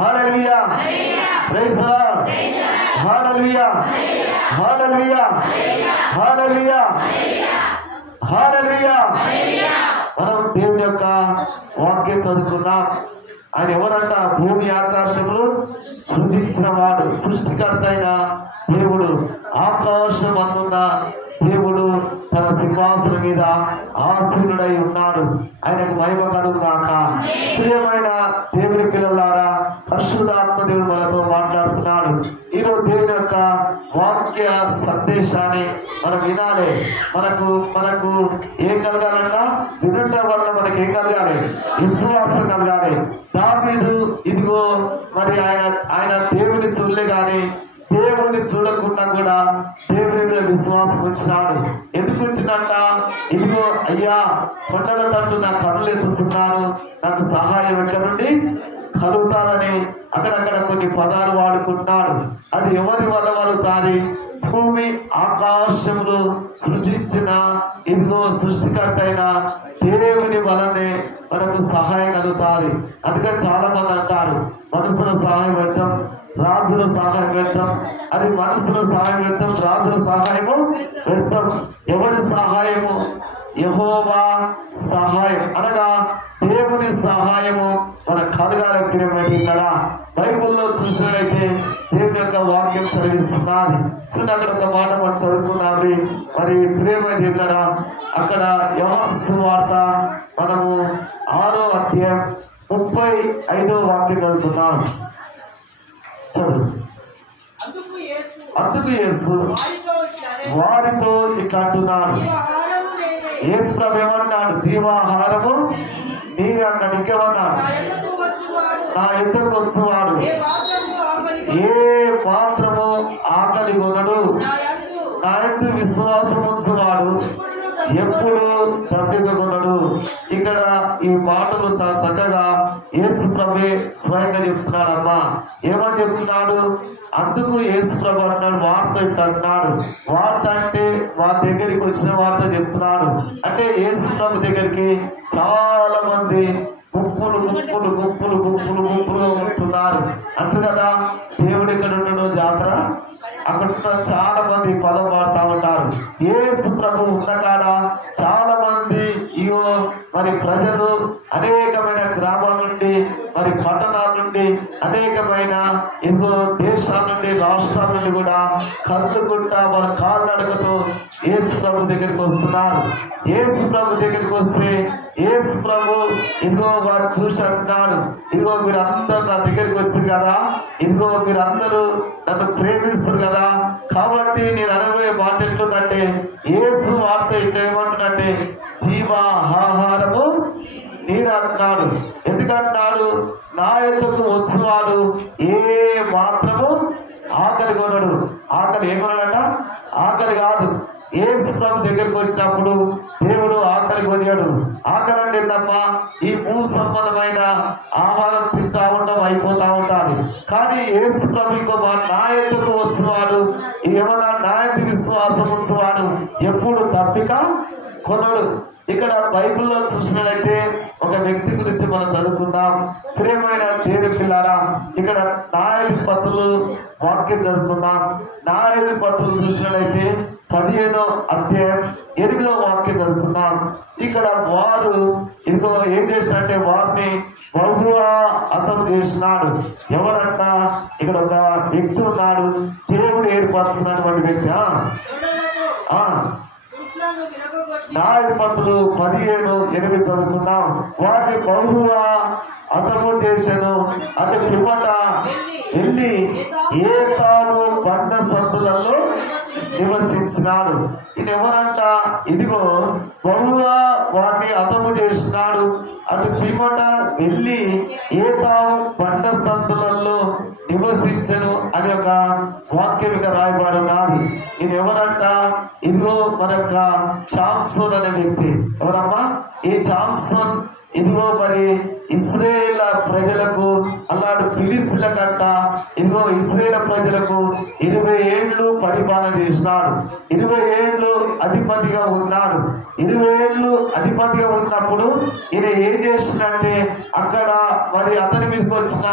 Hallelujah, praise the lord, hallelujah, hallelujah, hallelujah, హల్లెలూయా. మనం దేవుని యొక్క వాక్యం చదువుకున్నాం. ఆయన ఎవరంట? భూమి ఆకాశములు సృజించిన వాడు, సృష్టికర్త అయిన దేవుడు, ఆకాశం అందున్న దేవుడు తన సింహాసనం మీద ఆసీనుడై ఉన్నాడు. ఆయనకు మహిమ కలుగుగాక. ప్రియమైన దేవుని పిల్లలారా, పరిశుద్ధాత్మ దేవుడు మనతో మాట్లాడుతున్నాడు. ఈరోజు దేవుని యొక్క వాక్య సందేశాన్ని మనం వినాలి. మనకు ఏం కలగాలంట? వినుట వల్ల మనకి ఏం కలగాలి? విశ్వాసం కలగాలి. దావీదు ఇదిగో మరి ఆయన దేవుని చూడలే గాని దేవుని చూడకుండా కూడా దేవుని మీద విశ్వాసం ఉంచినాడు. ఎందుకు ఉంచినట్ట? ఇదిగో అయ్యా, కొండల తట్టు నా కన్నులు ఎత్తుతున్నాను, నాకు సహాయం ఎక్కడి నుండి కలుగుతాదని అక్కడక్కడ కొన్ని పదాలు వాడుకుంటున్నాడు. అది ఎవరి వల్ల కలుగుతాది? భూమి ఆకాశములు సృజించిన ఇదిగో సృష్టికర్త అయిన దేవుని వలనే మనకు సహాయం కలుగుతాది. అందుకని చాలా మంది అంటారు, మనుషుల సహాయం పెడతాం, రాజుల సహాయం పెడతాం. అది మనుషుల సహాయం పెడతాం, రాజుల సహాయము పెడతాం. ఎవరి సహాయము? యెహోవా సహాయం అనగా దేవుని సహాయము మన కలగాలి. ప్రియమైన బైబుల్లో చూసినట్లయితే దేవుని యొక్క వాక్యం చదివిస్తున్నది. చూడండి, అక్కడ ఒక మాట మనం చదువుకున్నాము. మరి ప్రియమైన అక్కడ యోహాను సువార్త మనము 6వ అధ్యాయం 35వ వాక్యం చదువుకున్నాం. చదువు. అందుకు యేసు వారితో ఇట్లా అంటున్నాడు. యేసు ప్రభు ఏమన్నాడు? జీవాహారము నీరు అన్నాడు. ఇంకేమన్నాడు? నా ఎద్దుకు వచ్చేవాడు ఏ మాత్రము ఆకలి కొనడు, నా ఎందు విశ్వాసం ఉంచువాడు ఎప్పుడు దప్పిక కొనడు. ఇక్కడ ఈ మాటలు చాలా చక్కగా యేసు ప్రభే స్వయంగా చెప్తున్నాడు. అమ్మా ఏమని చెప్తున్నాడు? అందుకు యేసు ప్రభు అంటున్నాడు, వార్త ఇట్లా అంటున్నాడు. వార్త అంటే వారి దగ్గరికి వచ్చిన వార్త చెప్తున్నాడు. అంటే యేసు ప్రభు దగ్గరికి చాలా మంది గుంపులు గుంపులు గుంపులు గుంపులు గుంపులుగా ఉంటున్నారు. అంటు కదా, దేవుడు ఎక్కడ ఉండడు? జాతర. అక్కడ చాలా మంది పదం వాడుతూ ఉంటారు. యేసు ప్రభు ఉన్న కాడ చాలా మంది ఇగో మరి ప్రజలు అనేకమైన గ్రామాల నుండి, మరి పట్టణాల నుండి, అనేకమైన ఎన్నో దేశాల నుండి, రాష్ట్రాల నుండి కూడా కదులుకుంటా వాళ్ళ కాలినడకతో యేసు ప్రభు దగ్గరికి వస్తున్నారు. యేసు ప్రభు దగ్గరికి వస్తే యేసు ప్రభు ఇదిగో వారు చూసి అంటున్నాడు, ఇదిగో మీరందరూ నా దగ్గరికి వచ్చారు కదా, ఇదిగో మీరందరూ నన్ను ప్రేమిస్తారు కదా, కాబట్టి నేను అనబోయే మాట ఎట్లుందంటే యేసు వార్త ఇట్లా ఏమంటున్నంటే జీవాహారము నీరు అంటున్నాడు. ఎందుకంటున్నాడు? నా యొద్దకు వచ్చేవాడు ఏ మాత్రము ఆకలి కొనడు. ఆకలి ఏం కొనడట? ఆకలి కాదు. యేసు ప్రభు దగ్గరికి వచ్చినప్పుడు దేవుడు ఆకలి కొనియాడు. ఆకలి అంటే ఏంటమ్మా? ఈ భూ సంబంధమైన ఆహారం తింటా ఉండడం అయిపోతా ఉంటుంది. కానీ యేసు ప్రభు ఇంకో నా యొద్దకు వచ్చేవాడు ఏమన్నా నా యొద్ద విశ్వాసం ఉంచేవాడు ఎప్పుడు దప్పిక కొనడు. ఇక్కడ బైబిల్లో చూసినట్లయితే ఒక వ్యక్తి గురించి మనం చదువుకుందాం. ప్రియమైన దేవుని పిల్లారా, ఇక్కడ న్యాయాధిపతులు వాక్యం చదువుకుందాం. న్యాయాధిపతులు చూసినట్లయితే 15వ అధ్యాయం 8వ వాక్యం చదువుకుందాం. ఇక్కడ వారు ఇదిగో ఏం చేసినట్టే వారిని బహుగా హతం చేసినాడు. ఎవరంట? ఇక్కడ ఒక వ్యక్తి ఉన్నాడు, దేవుడు ఏర్పరచుకున్నటువంటి వ్యక్తి. న్యాయాధిపతులు 15:8 చదువుకుందాం. వాటిని బహుగా హతము చేశాను. అంటే పిమ్మట వెళ్ళి ఏ తాను బండ సందులలో నివసించినాడు. ఇది ఎవరంట? ఇదిగో బహుగా వారిని హతము చేసినాడు. అటు పిమ్మట వెళ్ళి ఏ తాను బండ సందులలో నివసించను అని ఒక వాక్యం ఇక రాయబడి ఉన్నది. ఇది ఎవరంట? ఇదిగో మన యొక్క చాంసోన్ అనే వ్యక్తి. ఎవరమ్మా? ఈ చాంసోన్ ఇదిగో మరి ఇశ్రాయేల్ ప్రజలకు అన్నాడు ఫిలిస్తీన్ల కంట ఇదిగో ఇశ్రాయేల్ ప్రజలకు 20 ఏళ్ళు పరిపాలన చేసినాడు. 20 ఏళ్ళు అధిపతిగా ఉన్నాడు. 20 ఏళ్ళు అధిపతిగా ఉన్నప్పుడు ఈయన ఏం చేసినంటే అక్కడ మరి అతని మీదకి వచ్చిన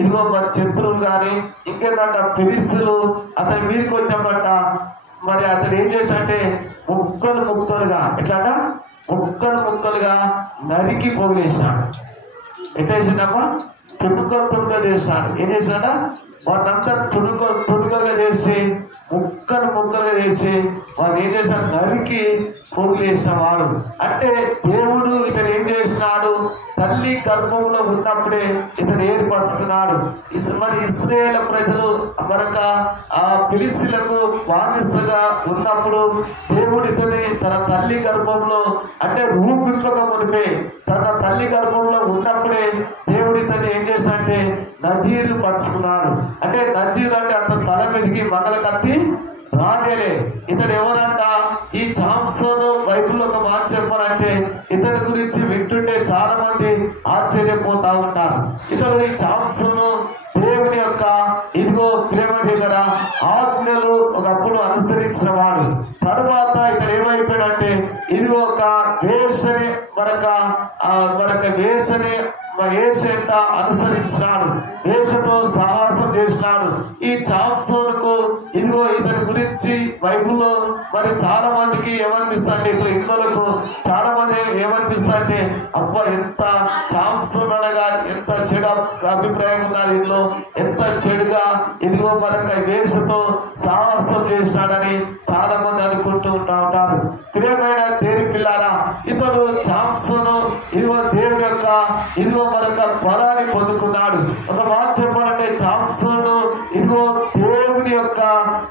ఇదిగో మరి శత్రువులు కానీ ఇంకేదంట ఫిలిస్తీన్లు అతని మీదకి వచ్చినప్పట మరి అతడు ఏం చేసినంటే ముక్కలుగా ఎట్లాట ముక్కలుగా నరికి పోగులేసినాడు. ఎట్లా చేసినమ్మా తుణుక చేసినాడు. ఏం చేసినాడ వాళ్ళంతా తుణుకలుగా చేసి ముక్కలుగా చేసి వాళ్ళు ఏం చేసినాడు నరికి పోగులేసిన వాడు. అంటే దేవుడు ఇతను ఏం చేసినాడు తల్లి గర్భంలో ఉన్నప్పుడే ఇతను ఏర్పరుచుకున్నాడు. మరి ఇశ్రాయేల్ ప్రజలు మరొక ఆ ఫిలిస్తీన్లకు బానిసగా ఉన్నప్పుడు దేవుడు ఇతని తన తల్లి గర్భంలో అంటే రూపుట్లుగా మునిపే తన తల్లి గర్భంలో ఉన్నప్పుడే దేవుడు ఇతన్ని ఏం చేశాడంటే నజీరు పరుచుకున్నాడు. అంటే నజీరు అంటే అంత తల మీదకి మంగళ కత్తి రాండేలే. ఇతడు ఎవరంట ఈ సామ్సోను బైబిల్లో ఒక మాట చెప్పారంటే ఇతని గురించి వింటుంటే చాలా మంది ఆశ్చర్యపోతా ఉంటారు. ఇతడు ఈ సామ్సోను దేవుని యొక్క ఇదిగో ప్రేమ దగ్గర ఆజ్ఞలు ఒకప్పుడు అనుసరించిన వాడు. తరువాత ఇతను ఏమైపోయాడంటే ఇదిగో ఒక వేషని మరొక వేషని వేషంట అనుసరించినాడు. వేషతో సాహసం చేసినాడు. ఈ సామ్సోనుకు ఇదిగో ఇతని గురించి బైబిల్లో మరి చాలా మందికి ఏమనిపిస్తాంటే ఇతర ఇళ్ళకు చాలా మంది ఏమనిపిస్తాంటే అబ్బా ఎంత సామ్సోన్ అనగా ఎంత చెడు అభిప్రాయం ఉన్నది ఇంట్లో ఎంత చెడుగా ఇదిగో మరొక వేషతో సాహసం చేసినాడని చాలా మంది అనుకుంటూ ఉంటారు. ప్రియమైన దేవుని పిల్లారా ఇతడు సామ్సోను ఇదిగో దేవుని యొక్క ఇదిగో మరొక పదాన్ని పొందుకున్నాడు. ఒక మాట చెప్పాలంటే సామ్సోను ఇదిగో దేవుని యొక్క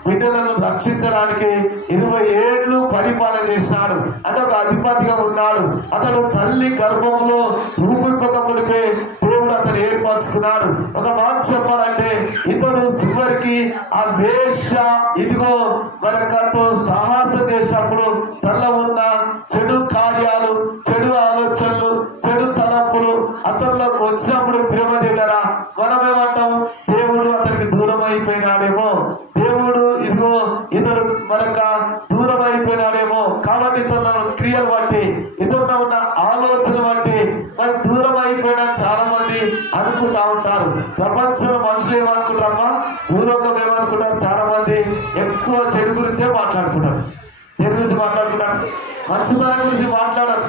బిడ్డలను రక్షించడానికి 20 ఏళ్ళు పరిపాలన చేసినాడు. అంటే ఒక అధిపతిగా ఉన్నాడు. అతడు తల్లి గర్భంలో రూపుపకమునిపై దేవుడు అతను ఏర్పరచుకున్నాడు. ఒక మాట చెప్పాలంటే ఇతడు చివరికి ఆ వేష ఇదిగో మరొకతో సాహసం చేసినప్పుడు తనలో ఉన్న చెడు కార్యాలు చెడు ఆలోచనలు చెడు తలంపులు అతనిలోకి వచ్చినప్పుడు ప్రేమ దగ్గర మనమేమంటాం దేవుడు అతనికి దూరం అయిపోయినాడేమో, దేవుడు ఇదిగో ఇతడు మరొక దూరం అయిపోయినాడేమో. కాబట్టి ఇతరుల క్రియలు బట్టి ఇతరులో ఉన్న ఆలోచన బట్టి మరి దూరం అయిపోయినా చాలా మంది అనుకుంటా ఉంటారు. ప్రపంచంలో మనుషులు ఏమనుకుంటారమ్మా భూలోకం ఏమనుకుంటారు చాలా మంది ఎక్కువ చెడు గురించే మాట్లాడుకుంటారు. దేని గురించి మాట్లాడుకుంటారు? మంచితనం గురించి మాట్లాడరు.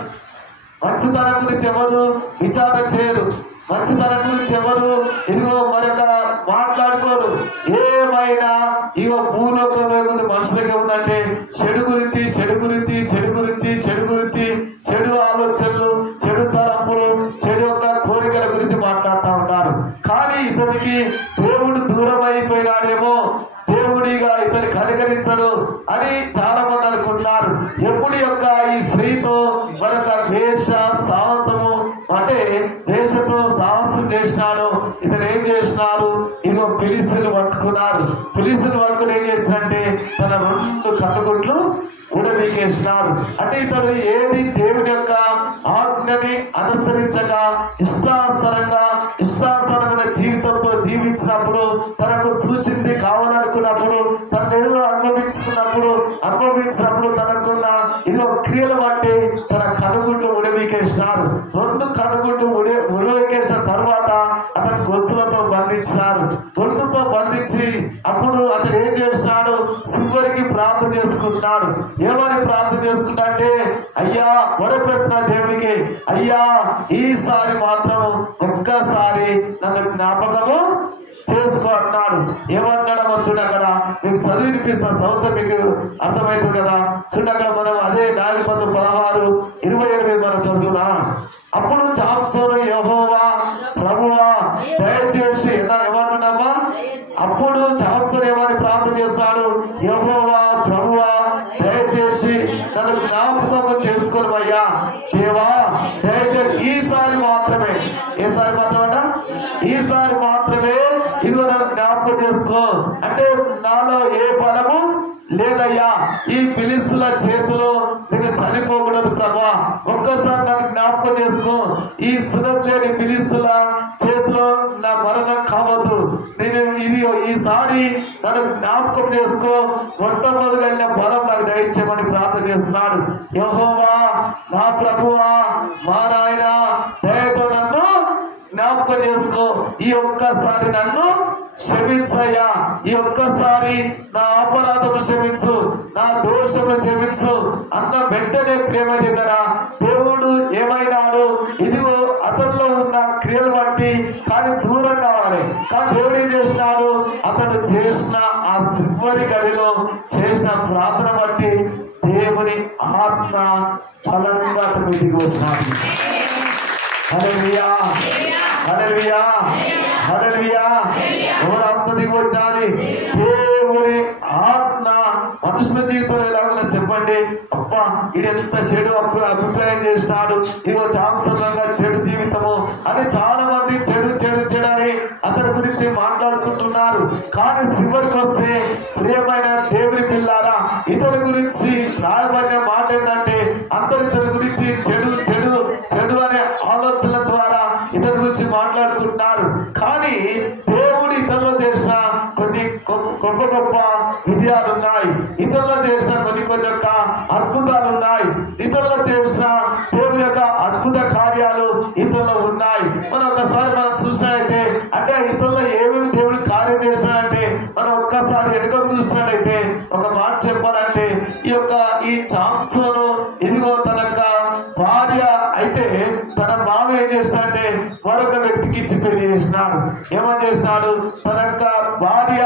మంచితనం గురించి ఎవరు విచారణ చేయరు. మంచితనం గురించి ఎవరు ఇదిగో మరొక మాట్లాడుకోరు. ఏమైనా ఇగో భూలోకంలో ఏముంది మనుషులకి ఏముందంటే చెడు గురించి చెడు ఆలోచనలు చెడు తలంపులు చెడు యొక్క కోరికల గురించి మాట్లాడుతూ ఉంటారు. కానీ ఇతనికి దేవుడు దూరం అయిపోయినాడేమో, దేవుడిగా ఇతని కనికరించడు అని చాలా మంది అనుకుంటున్నారు. ఎప్పుడు యొక్క ఈ స్త్రీతో మరొక వేష సాహసము అంటే వేషతో సాహసం చేసినాడు. ఇతను ఏం చేసినాడు ఇదిగో ఫిలిస్తీన్లు పట్టుకున్నారు. ఫిలిస్తీన్లు పట్టుకుని ఏం చేసినంటే తన 2 కన్నుగుడ్లు ఊడబీకేసినారు. అంటే ఇతడు ఏది దేవుని యొక్క ఆజ్ఞని అనుసరించక ఇష్టానుసారమైన జీవితంతో జీవించినప్పుడు తనకు సూచింది కావాలనుకున్నప్పుడు తను ఏదో అనుభవించినప్పుడు తనకున్న ఇదో క్రియలు బట్టి తన కనుగుడ్లు ఉడబీకేసినారు. 2 కనుగుడ్లు ఉడబీకేసిన తర్వాత అతను గొలుసులతో బంధించినారు. గొలుసుతో బంధించి అప్పుడు అతను ఏం చేసినాడు చివరికి ప్రార్థన చేసుకుంటున్నాడు. ఏమని ప్రార్థన చేసుకుంటే అయ్యా మొరపెట్టిన దేవునికి అయ్యా ఈసారి మాత్రం ఒక్కసారి నన్ను జ్ఞాపకము చేసుకో అన్నాడు. ఏమన్నాడో చూడు అక్కడ మీకు చదివినిపిస్తాను, చదువుతా మీకు అర్థమవుతుంది కదా. చూడు అక్కడ మనం అదే న్యాయాధిపతులు 16:28 మనం చదువుదా. అప్పుడు సామ్సోను యెహోవా ప్రభువా దయచేసి ఏమంటున్నామా అప్పుడు సామ్సోను ఏమని ప్రార్థన చేస్తాడు యెహోవా ప్రభువా దయచేసి నన్ను జ్ఞాపకము చేసుకోనమయ్యా దేవా దయచేసి ఈసారి మాత్రమే ఈసారి ఒక్కసారి మాత్రమే ఇదిగో నన్ను జ్ఞాపకం చేసుకో అంటే నాలో ఏ బలము లేదయ్యా, ఈ ఫిలిష్తీయుల చేతిలో నేను చనిపోకూడదు ప్రభా, ఒక్కసారి నన్ను జ్ఞాపకం చేసుకో, ఈ సున్నతి లేని ఫిలిష్తీయుల చేతిలో నా మరణం కావద్దు, నేను ఇది ఈసారి నన్ను జ్ఞాపకం చేసుకో, మొట్టమొదటిగా బలం నాకు దయచేయమని ప్రార్థన చేస్తున్నాడు. యెహోవా మా ప్రభువా మా నాయనా దయతో నన్ను జ్ఞాపకం చేసుకో, ఈ ఒక్కసారి నన్ను క్షమించయ్యా, ఈ ఒక్కసారి నా అపరాధము క్షమించు, నా దోషము క్షమించు అన్న వెంటనే ప్రేమ తిన్నరా దేవుడు ఏమైనాడు, ఇదిగో అతనిలో ఉన్న క్రియలు బట్టి కానీ దూరం కావాలి, కానీ దేవుడు ఏం చేసినాడు, అతను చేసిన ఆ చివరి గడిలో చేసిన ప్రార్థన బట్టి దేవుని ఆత్మ బలంగా అతను దిగి వచ్చినాడు. హల్లెలూయా హల్లెలూయా హల్లెలూయా. ఎవరు ఆత్మ దిగి వచ్చాది? దేవుని ఆత్మ మనుషుల జీవితం ఎలాగో చెప్పండి. అబ్బా ఇడెంత చెడు అభిప్రాయం చేసినాడు, ఇదిగో చాంసంగా చెడు జీవితము అని చాలా మంది చెడు చెడు చెడు అని అతని గురించి మాట్లాడుకుంటున్నారు. కానీ చివరికి వస్తే ప్రియమైన దేవుని పిల్లారా, ఇతని గురించి రాయబడిన మాట ఏంటంటే ఇతని గురించి చెడు చెడు చెడు అనే ఆలోచనల ద్వారా ఇతని గురించి మాట్లాడుకుంటున్నారు. కానీ దేవుడు ఇతరులో చేసిన కొన్ని గొప్ప గొప్ప విజయాలు ఉన్నాయి, ఇతరులో చేసిన కొన్ని కొన్ని యొక్క అద్భుతాలు ఉన్నాయి, ఇతరులో చేసిన దేవుని యొక్క అద్భుత కార్యాలు ఇతరులో ఉన్నాయి. మనం ఒకసారి మనం చూసినట్టయితే అంటే ఇతరులో ఏమేమి దేవుడు కార్యం చేసినాడంటే మనం ఒక్కసారి వెనుకకు చూసినట్టయితే ఒక మాట చెప్పాలంటే ఈ సామ్సోను ఇదిగో తన యొక్క భార్య అయితే తన మామ ఏం చేసినాడంటే మరొక వ్యక్తికి ఇచ్చి పెళ్లి చేసినాడు. ఏమని చేసినాడు, తన యొక్క భార్య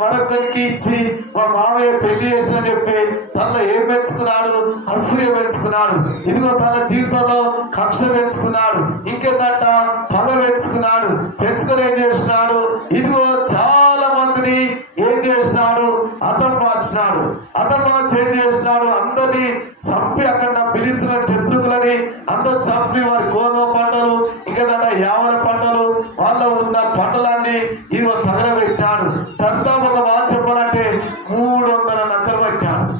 మరొకరికి ఇచ్చి మా మామయ్య పెళ్లి చేసిన చెప్పి తనలో ఏం పెంచుకున్నాడు, అసూయ పెంచుకున్నాడు, ఇదిగో తన జీవితంలో కక్ష పెంచుకున్నాడు, ఇంకేంటంట పగ పెంచుకున్నాడు. పెంచుకొని ఏం చేసినాడు, ఇదిగో చాలా మందిని ఏం చేసినాడు, అతం మార్చినాడు. అతం మార్చి ఏం చేసినాడు, అందరినీ చంపి అక్కడ పిలిచిన శత్రుకులని అందరు చంపి వారి గోధుమ పంటలు ఇంకేదంట యావల పంటలు వాళ్ళ ఉన్న పంటలన్నీ ఇదిగో తగలబెట్టాడు. తర్వాత ఒక మాట చెప్పాలంటే 300 నక్కలు పట్టాడు.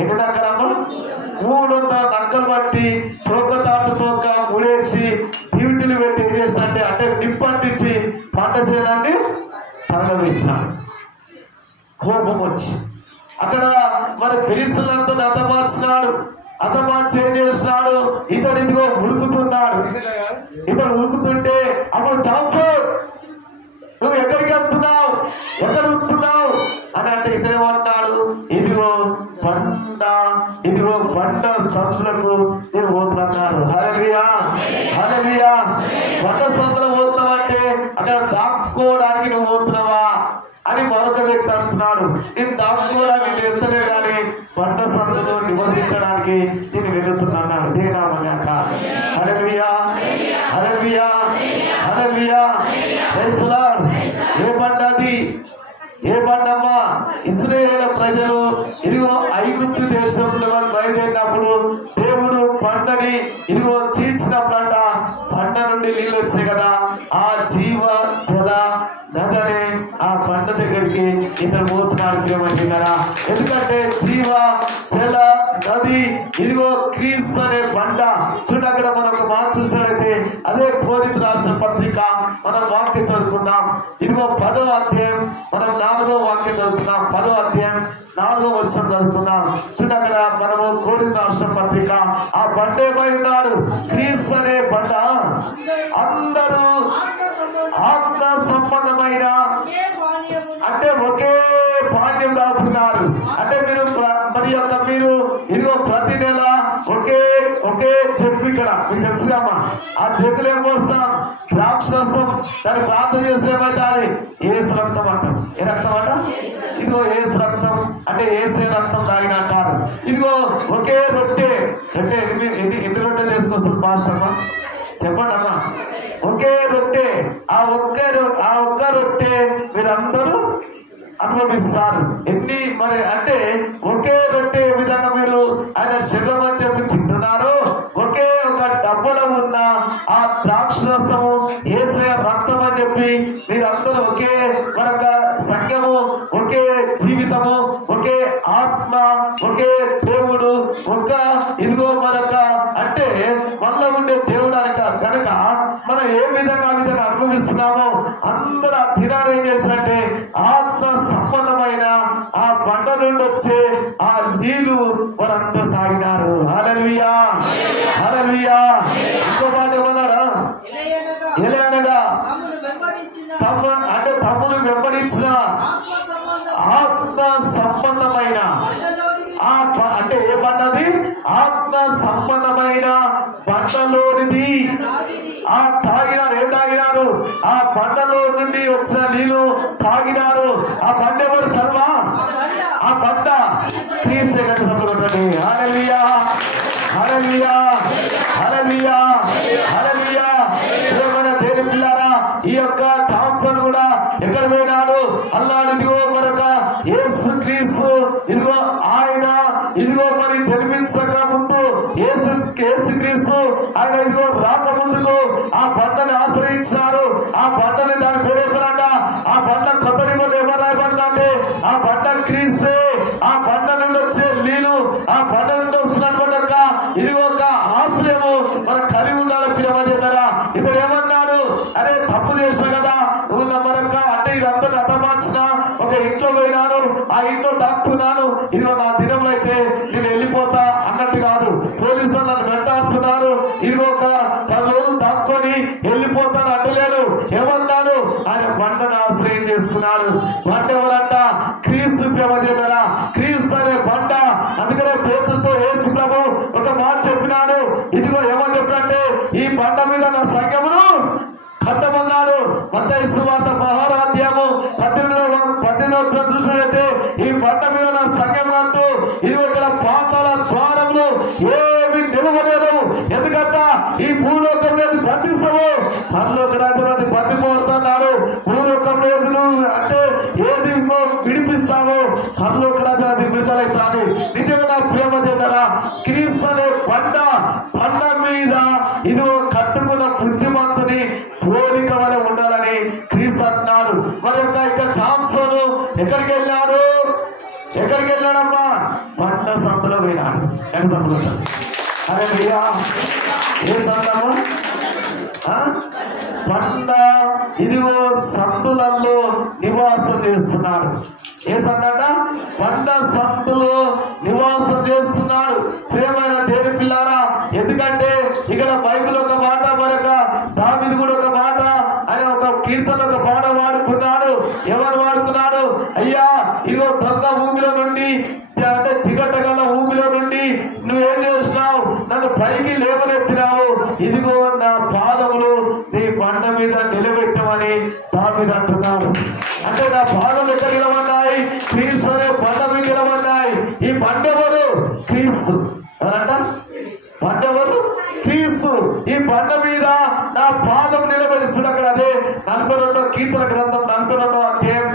ఎన్ని నక్కలమ్మా? 300 నక్కలు పట్టి తోక ముడేసి డ్యూటీలు పెట్టి ఏం చేస్తాడంటే అంటే నిప్పంటించి పంట చేయాలని తగలబెట్టాడు. కోపం వచ్చి అక్కడ మరి ఫిలిష్తీయులంతా హతమార్చినాడు. హతమార్చి ఏం చేస్తున్నాడు, ఇతడు ఇదిగో ఉరుకుతున్నాడు. ఇతడు ఉరుకుతుంటే అప్పుడు సామ్సోన్ నువ్వు ఎక్కడికి వెళ్తున్నావు, ఎక్కడ ఉరుకుతున్నావు అని అంటే ఇతడేమన్నాడు, ఇదిగో బండ సందులకు నేను పోతున్నాడు. హల్లెలూయా హల్లెలూయా. బండ సందులో పోతున్నావంటే అక్కడ దాక్కోవడానికి నువ్వు పోతున్నావా అని మరొక వ్యక్తి అంటున్నాడు. నేను దాక్కోవడానికి నేను వెళ్తలేడు కానీ బండ సందులో నివసించడానికి నేను వెళుతున్నాడు. దేనామన్నాక hallelujah hallelujah hallelujah. Praise the Lord. ఏ బండ అది? ఏ బండమ్మా? ఇశ్రాయేలు ప్రజలు ఇదిగో ఐగుప్తు దేశంలో బయలుదేరినప్పుడు దేవుడు బండని ఇదిగో చీల్చినప్పుడంట బండ నుండి నీళ్ళు వచ్చాయి కదా, ఆ జీవ జల నదనే ఆ బండ దగ్గరికి ఇతను పోతున్నాడు. ప్రియమంటున్నారా? ఎందుకంటే జీవ జల నది ఇదిగో క్రీస్తు అనే బండ. చూడండి అక్కడ మనం ఒక మాట చూసినట్లయితే అదే కొరింథీ రాసిన పత్రిక మనం వాక్యం చదువుకుందాం. ఇదిగో 10వ అధ్యాయం మనం 4వ వాక్యం చదువుకుందాం. 10వ అధ్యాయం 4వ వచనం చదువుకుందాం. చూడండి అక్కడ మనము కొరింథీ రాసిన పత్రిక ఆ బండ ఏమైనాడు, క్రీస్తు అనే బండ. అందరూ ఆత్మ సంబంధమైన అంటే ఒకే పానీయం తాగుతున్నారు. అంటే మీరు ఇదిగో ప్రతి నెల ఒకే జగ్గు ఇక్కడ మీకు తెలుసుదమ్మా. ఆ జగ్గులు ఏం పోస్తాం, ద్రాక్షరసం. దాన్ని ప్రార్థన చేస్తే ఏమైతే ఏసు రక్తం అంటాం. ఏ రక్తం అంట? ఇదిగో ఏసు రక్తం అంటే ఏసే రక్తం తాగిన అంటారు. ఇదిగో ఒకే రొట్టె ఎన్ని రొట్టెలు వేసుకొస్తుంది మాస్టర్ అమ్మా చెప్పండి అమ్మా. ఒకే రొట్టె, ఆ ఒక్క రొట్టె మీరందరూ అనుభవిస్తారు. ఎన్ని మరి అంటే ఒకే రొట్టె విధంగా మీరు ఆయన శరీరం అని చెప్పి తింటున్నారు. ఒకే ఒక డబ్బలో ఉన్న ఆ ద్రాక్షరసము యేసయ్య రక్తం అని చెప్పి మీరందరూ ఒకే మరొక సంఘము, ఒకే జీవితము, ఒకే ఆత్మ, ఒకే దేవుడు, ఇదిగో మరొక అంటే మనలో ఉండే దేవుడు అనక కనుక మనం ఏ విధంగా అనుభవిస్తున్నామో అందరూ ఆ దినాన్ని ఏం చేసినట్టే ఆత్మ సంబంధమైన ఆ బండ నుండి వచ్చే ఆ నీళ్లు వారందరూ తాగినారు. హల్లెలూయా, హల్లెలూయా. ఇంకో మాట ఏమన్నాడా? ఎలాగనగా అంటే తమ్మును వెంబడించిన ఆత్మ సంబంధమైన అంటే ఏ బండది? ఆత్మ సంబంధమైన బండలోనిది ఆ తాగినారు. ఏం తాగినారు? ఆ బండలో నుండి వచ్చిన నీళ్లు తాగినారు. ఆ బండ ఎవరు? చదవా? ఆ బండ క్రీస్తు. గట్టి చెప్పండి. హల్లెలూయా, హల్లెలూయా, హల్లెలూయా, హల్లెలూయా. ప్రియమైన దేవుని పిల్లారా, ఈ యొక్క సామ్సన్ కూడా ఎక్కడ పోయినాడు? అల్లాడు ఇదిగో మరొక యేసు క్రీస్తు ఇదిగో ఆయన ఇదిగో మరి జన్మించక ముందు యేసు క్రీస్తు ఆయన ఇదిగో రాక ముందుకు ఆ బండని ఆశ్రయించారు. ఆ బండని దాని పేరేపడంట. ఆ బండ కొత్త నిబంధన ఎవరు రాయబడిందంటే ఆ బండ క్రీస్తే. ఆ బండ నుండి వచ్చే నీళ్ళు, ఆ బండ నుండి వస్తున్నటువంటి ఇది ఒక ఆశ్రయము మనం కలిగి ఉండాలి. పిలవజేస్తారా? ఇప్పుడు ఏమన్నాడు? అరే తప్పు చేసిన కదా నువ్వు మరొక అంటే ఇదంతా అతమార్చిన ఒక ఇంట్లో పోయినాను, ఆ ఇంట్లో దాక్కున్నాను, ఇదిగో నా దినంలో అయితే నేను వెళ్ళిపోతా అన్నట్టు కాదు. పోలీసులు నన్ను వెంటాడుతున్నారు, ఇదిగో ఒక 10 రోజులు దాక్కొని వెళ్ళిపోతాను అంటలేడు. ఏమన్నాడు? ఆయన బండను ఆశ్రయం చేసుకున్నాడు. బండ ఎవరంట? క్రీస్తు. పిలవజేస్తారా? క్రీస్తు అనే బండ. అందుకనే పేతురుతో యేసు ప్రభు ఒక మాట చెప్పినాడు. ఇదిగో ఏమని చెప్పినట్టే ఈ బండ మీద నా సంఘమును కట్టమన్నాడు. మత్తయి సువార్త 16వ అధ్యాయము 18వ చూసినట్లయితే ఈ బండ మీద నా సంఘం అంటూ ఇదిగో ఇక్కడ పాతాళ ద్వారములు ఏమి నిలవలేదు. ఎందుకంట ఈ భూలోకం లేదు బంధిస్తావు, పరలోక రాజ్యం అది బంధిపోతున్నాడు. భూలోకం లేదు అంటే ఏది విడిపిస్తావు, పరలోక రాజ్యం అది విడుదలవుతుంది. నిజంగా నా ప్రేమ జనరా, క్రీస్తు అనే బండ మీద ఇదిగో కట్టుకున్న బుద్ధిమంతుని పోలిక వలె ఉండాలని క్రీస్తు అంటున్నాడు. మరి ఇక సామ్సోను ఎక్కడికి వెళ్ళాడు? ఎక్కడికి వెళ్ళాడమ్మా? బండ సందులో పోయినాడు. ఎక్కడ సందులో? అరే భయ్యా, ఏ సందము? బండ ఇదిగో సందులలో నివాసం చేస్తున్నాడు. ఏ సందట? బండ సందులో నివాసం చేస్తున్నాడు. ప్రియమైన దేవుని పిల్లారా, ఎందుకంటే ఇక్కడ బైబిల్ ఒక మాట, మరొక దావీదు కూడా ఒక మాట, ఆయన ఒక కీర్తన ఒక పాట వాడుకున్నాడు. ఎవరు వాడుకున్నాడు? అయ్యా ఇదిగో దొంగ భూమిలో నుండి అంటే చిగట్టగల భూమిలో నుండి నువ్వేం చేసినావు? నన్ను పైకి లేవనెత్తినావు. ఇదిగో నా పాదములు నీ బండ మీద నిలబెట్టమని దావీదు అంటున్నాడు. అంటే నా పాదములు ఎక్కడ నిలబడ్డాయి? క్రీస్తు అనే బండ మీద నిలబడ్డాయి. ఈ బండ ఎవరు? క్రీస్తు. ఎవరంట? బండ ఎవరు? క్రీస్తు. ఈ బండ మీద నా పాదం నిలబడి చూడ. అక్కడ అదే 42వ కీర్తన గ్రంథం 42వ అధ్యాయం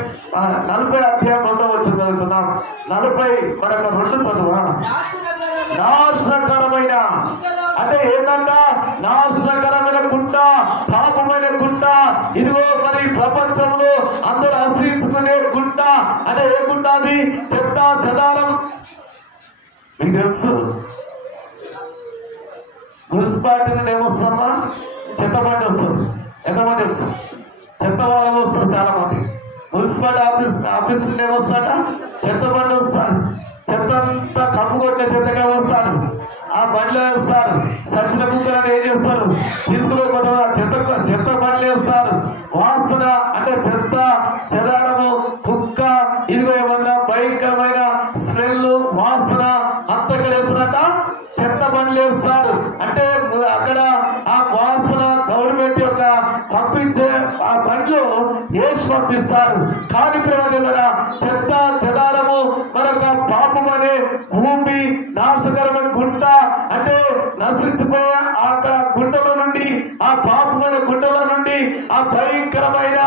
40వ అధ్యాయం 2వ వచనం చదువుకుందాం. 40 మరొక 2 చదువా. నాశనకరమైన అంటే ఏంటంట? నాశనకరమైన గుంట, పాపమైన గుంట. ఇదిగో మరి ప్రపంచంలో అందరూ ఆశ్రయించుకునే గుంట. అంటే ఏ గుంట అది? చెత్త చెదారం. మీకు తెలుసు మున్సిపాలిటీ నుండి ఏమొస్తామా? చెత్త బండి వస్తుంది. ఎంతమంది తెలుసు? చెత్త వాళ్ళు వస్తారు చాలా మంది. మున్సిపాలిటీ ఆఫీస్ నుండి ఏమొస్తాట? చెత్త బండి వస్తారు. చెత్త అంతా కప్పు కొట్టిన చెత్త ఎక్కడ వస్తారు? ఆ బండిలో వేస్తారు. సచిన కుక్కలను ఏం చేస్తారు? తీసుకుపోయి కొంత చెత్త బండ్లు వేస్తారు. వాసన అంటే చెత్త చెదారము కుక్క ఇదిగో ఏమన్నా భయంకరమైన స్మెల్ వాసన అంత ఎక్కడ వేస్తారట? చెత్త బండ్లు వేస్తారు. అంటే అక్కడ ఆ వాసన గవర్నమెంట్ యొక్క పంపించే ఆ బండ్లు వేసి పంపిస్తారు. కానీ ప్రజలరా, చెత్త చెదారము మరొక పాపం అనే భూమి నాశకరమైన గుంట అంటే నశించిపోయే అక్కడ గుంటలో నుండి, ఆ పాపమైన గుంటలో నుండి, ఆ భయంకరమైన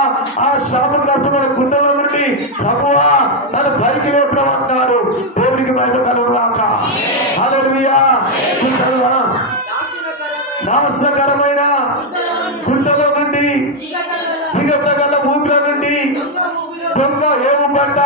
ఆ శాపగ్రస్తమైన గుంటలో నుండి ప్రభువా నన్ను పైకి లేపమంటున్నాడు. దేవునికి మహిమ కలుగుగాక. హల్లెలూయా. చదువా. నాశనకరమైన గుంటలో నుండి జిగటగల ఊపిలో నుండి దొంగ ఏవు పట్ట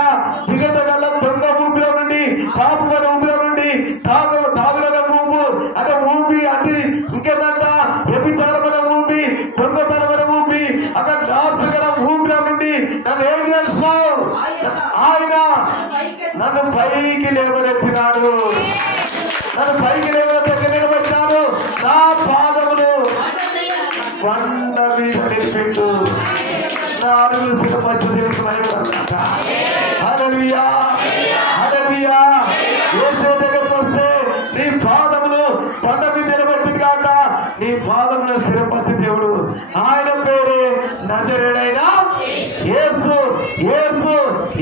జిగటగల దొంగ ఊపిలో నుండి పాపుల ఊపిలో నుండి తాగుడన ఊపు అంటే ఊపి అంటే ఇంకేదంట వ్యభిచారమైన ఊపి దొంగతనమైన ఊపి అక్కడ నాశకర ఊపిలో నుండి నన్ను ఏం చేస్తున్నావు? ఆయన నన్ను పైకి లేవనెత్తినాడు, నన్ను పైకి లేవనెత్తి నిలబెట్టినాడు. నా పాదములు కొండ మీద నిలిపెట్టు, నా అడుగులు స్థిరపరచు. దేవుడికి మహిమ కలుగుగాక. హల్లెలూయా, హల్లెలూయా. యేసు దగ్గరికి వస్తే నీ పాదములు కొండ మీద నిలబెట్టింది కాక నీ పాదములను స్థిరపరచు దేవుడు. ఆయన పేరే నజరేయుడైన యేసు, యేసు,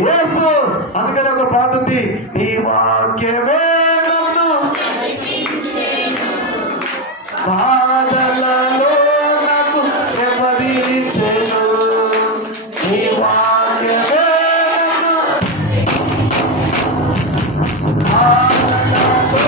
యేసు. అందుకని ఒక పాట ఉంది, నీ వాక్యమే నన్ను బాధలలో నాకు నెమ్మదించెను, నీ వాక్యమే నన్ను బాధలలో నాకు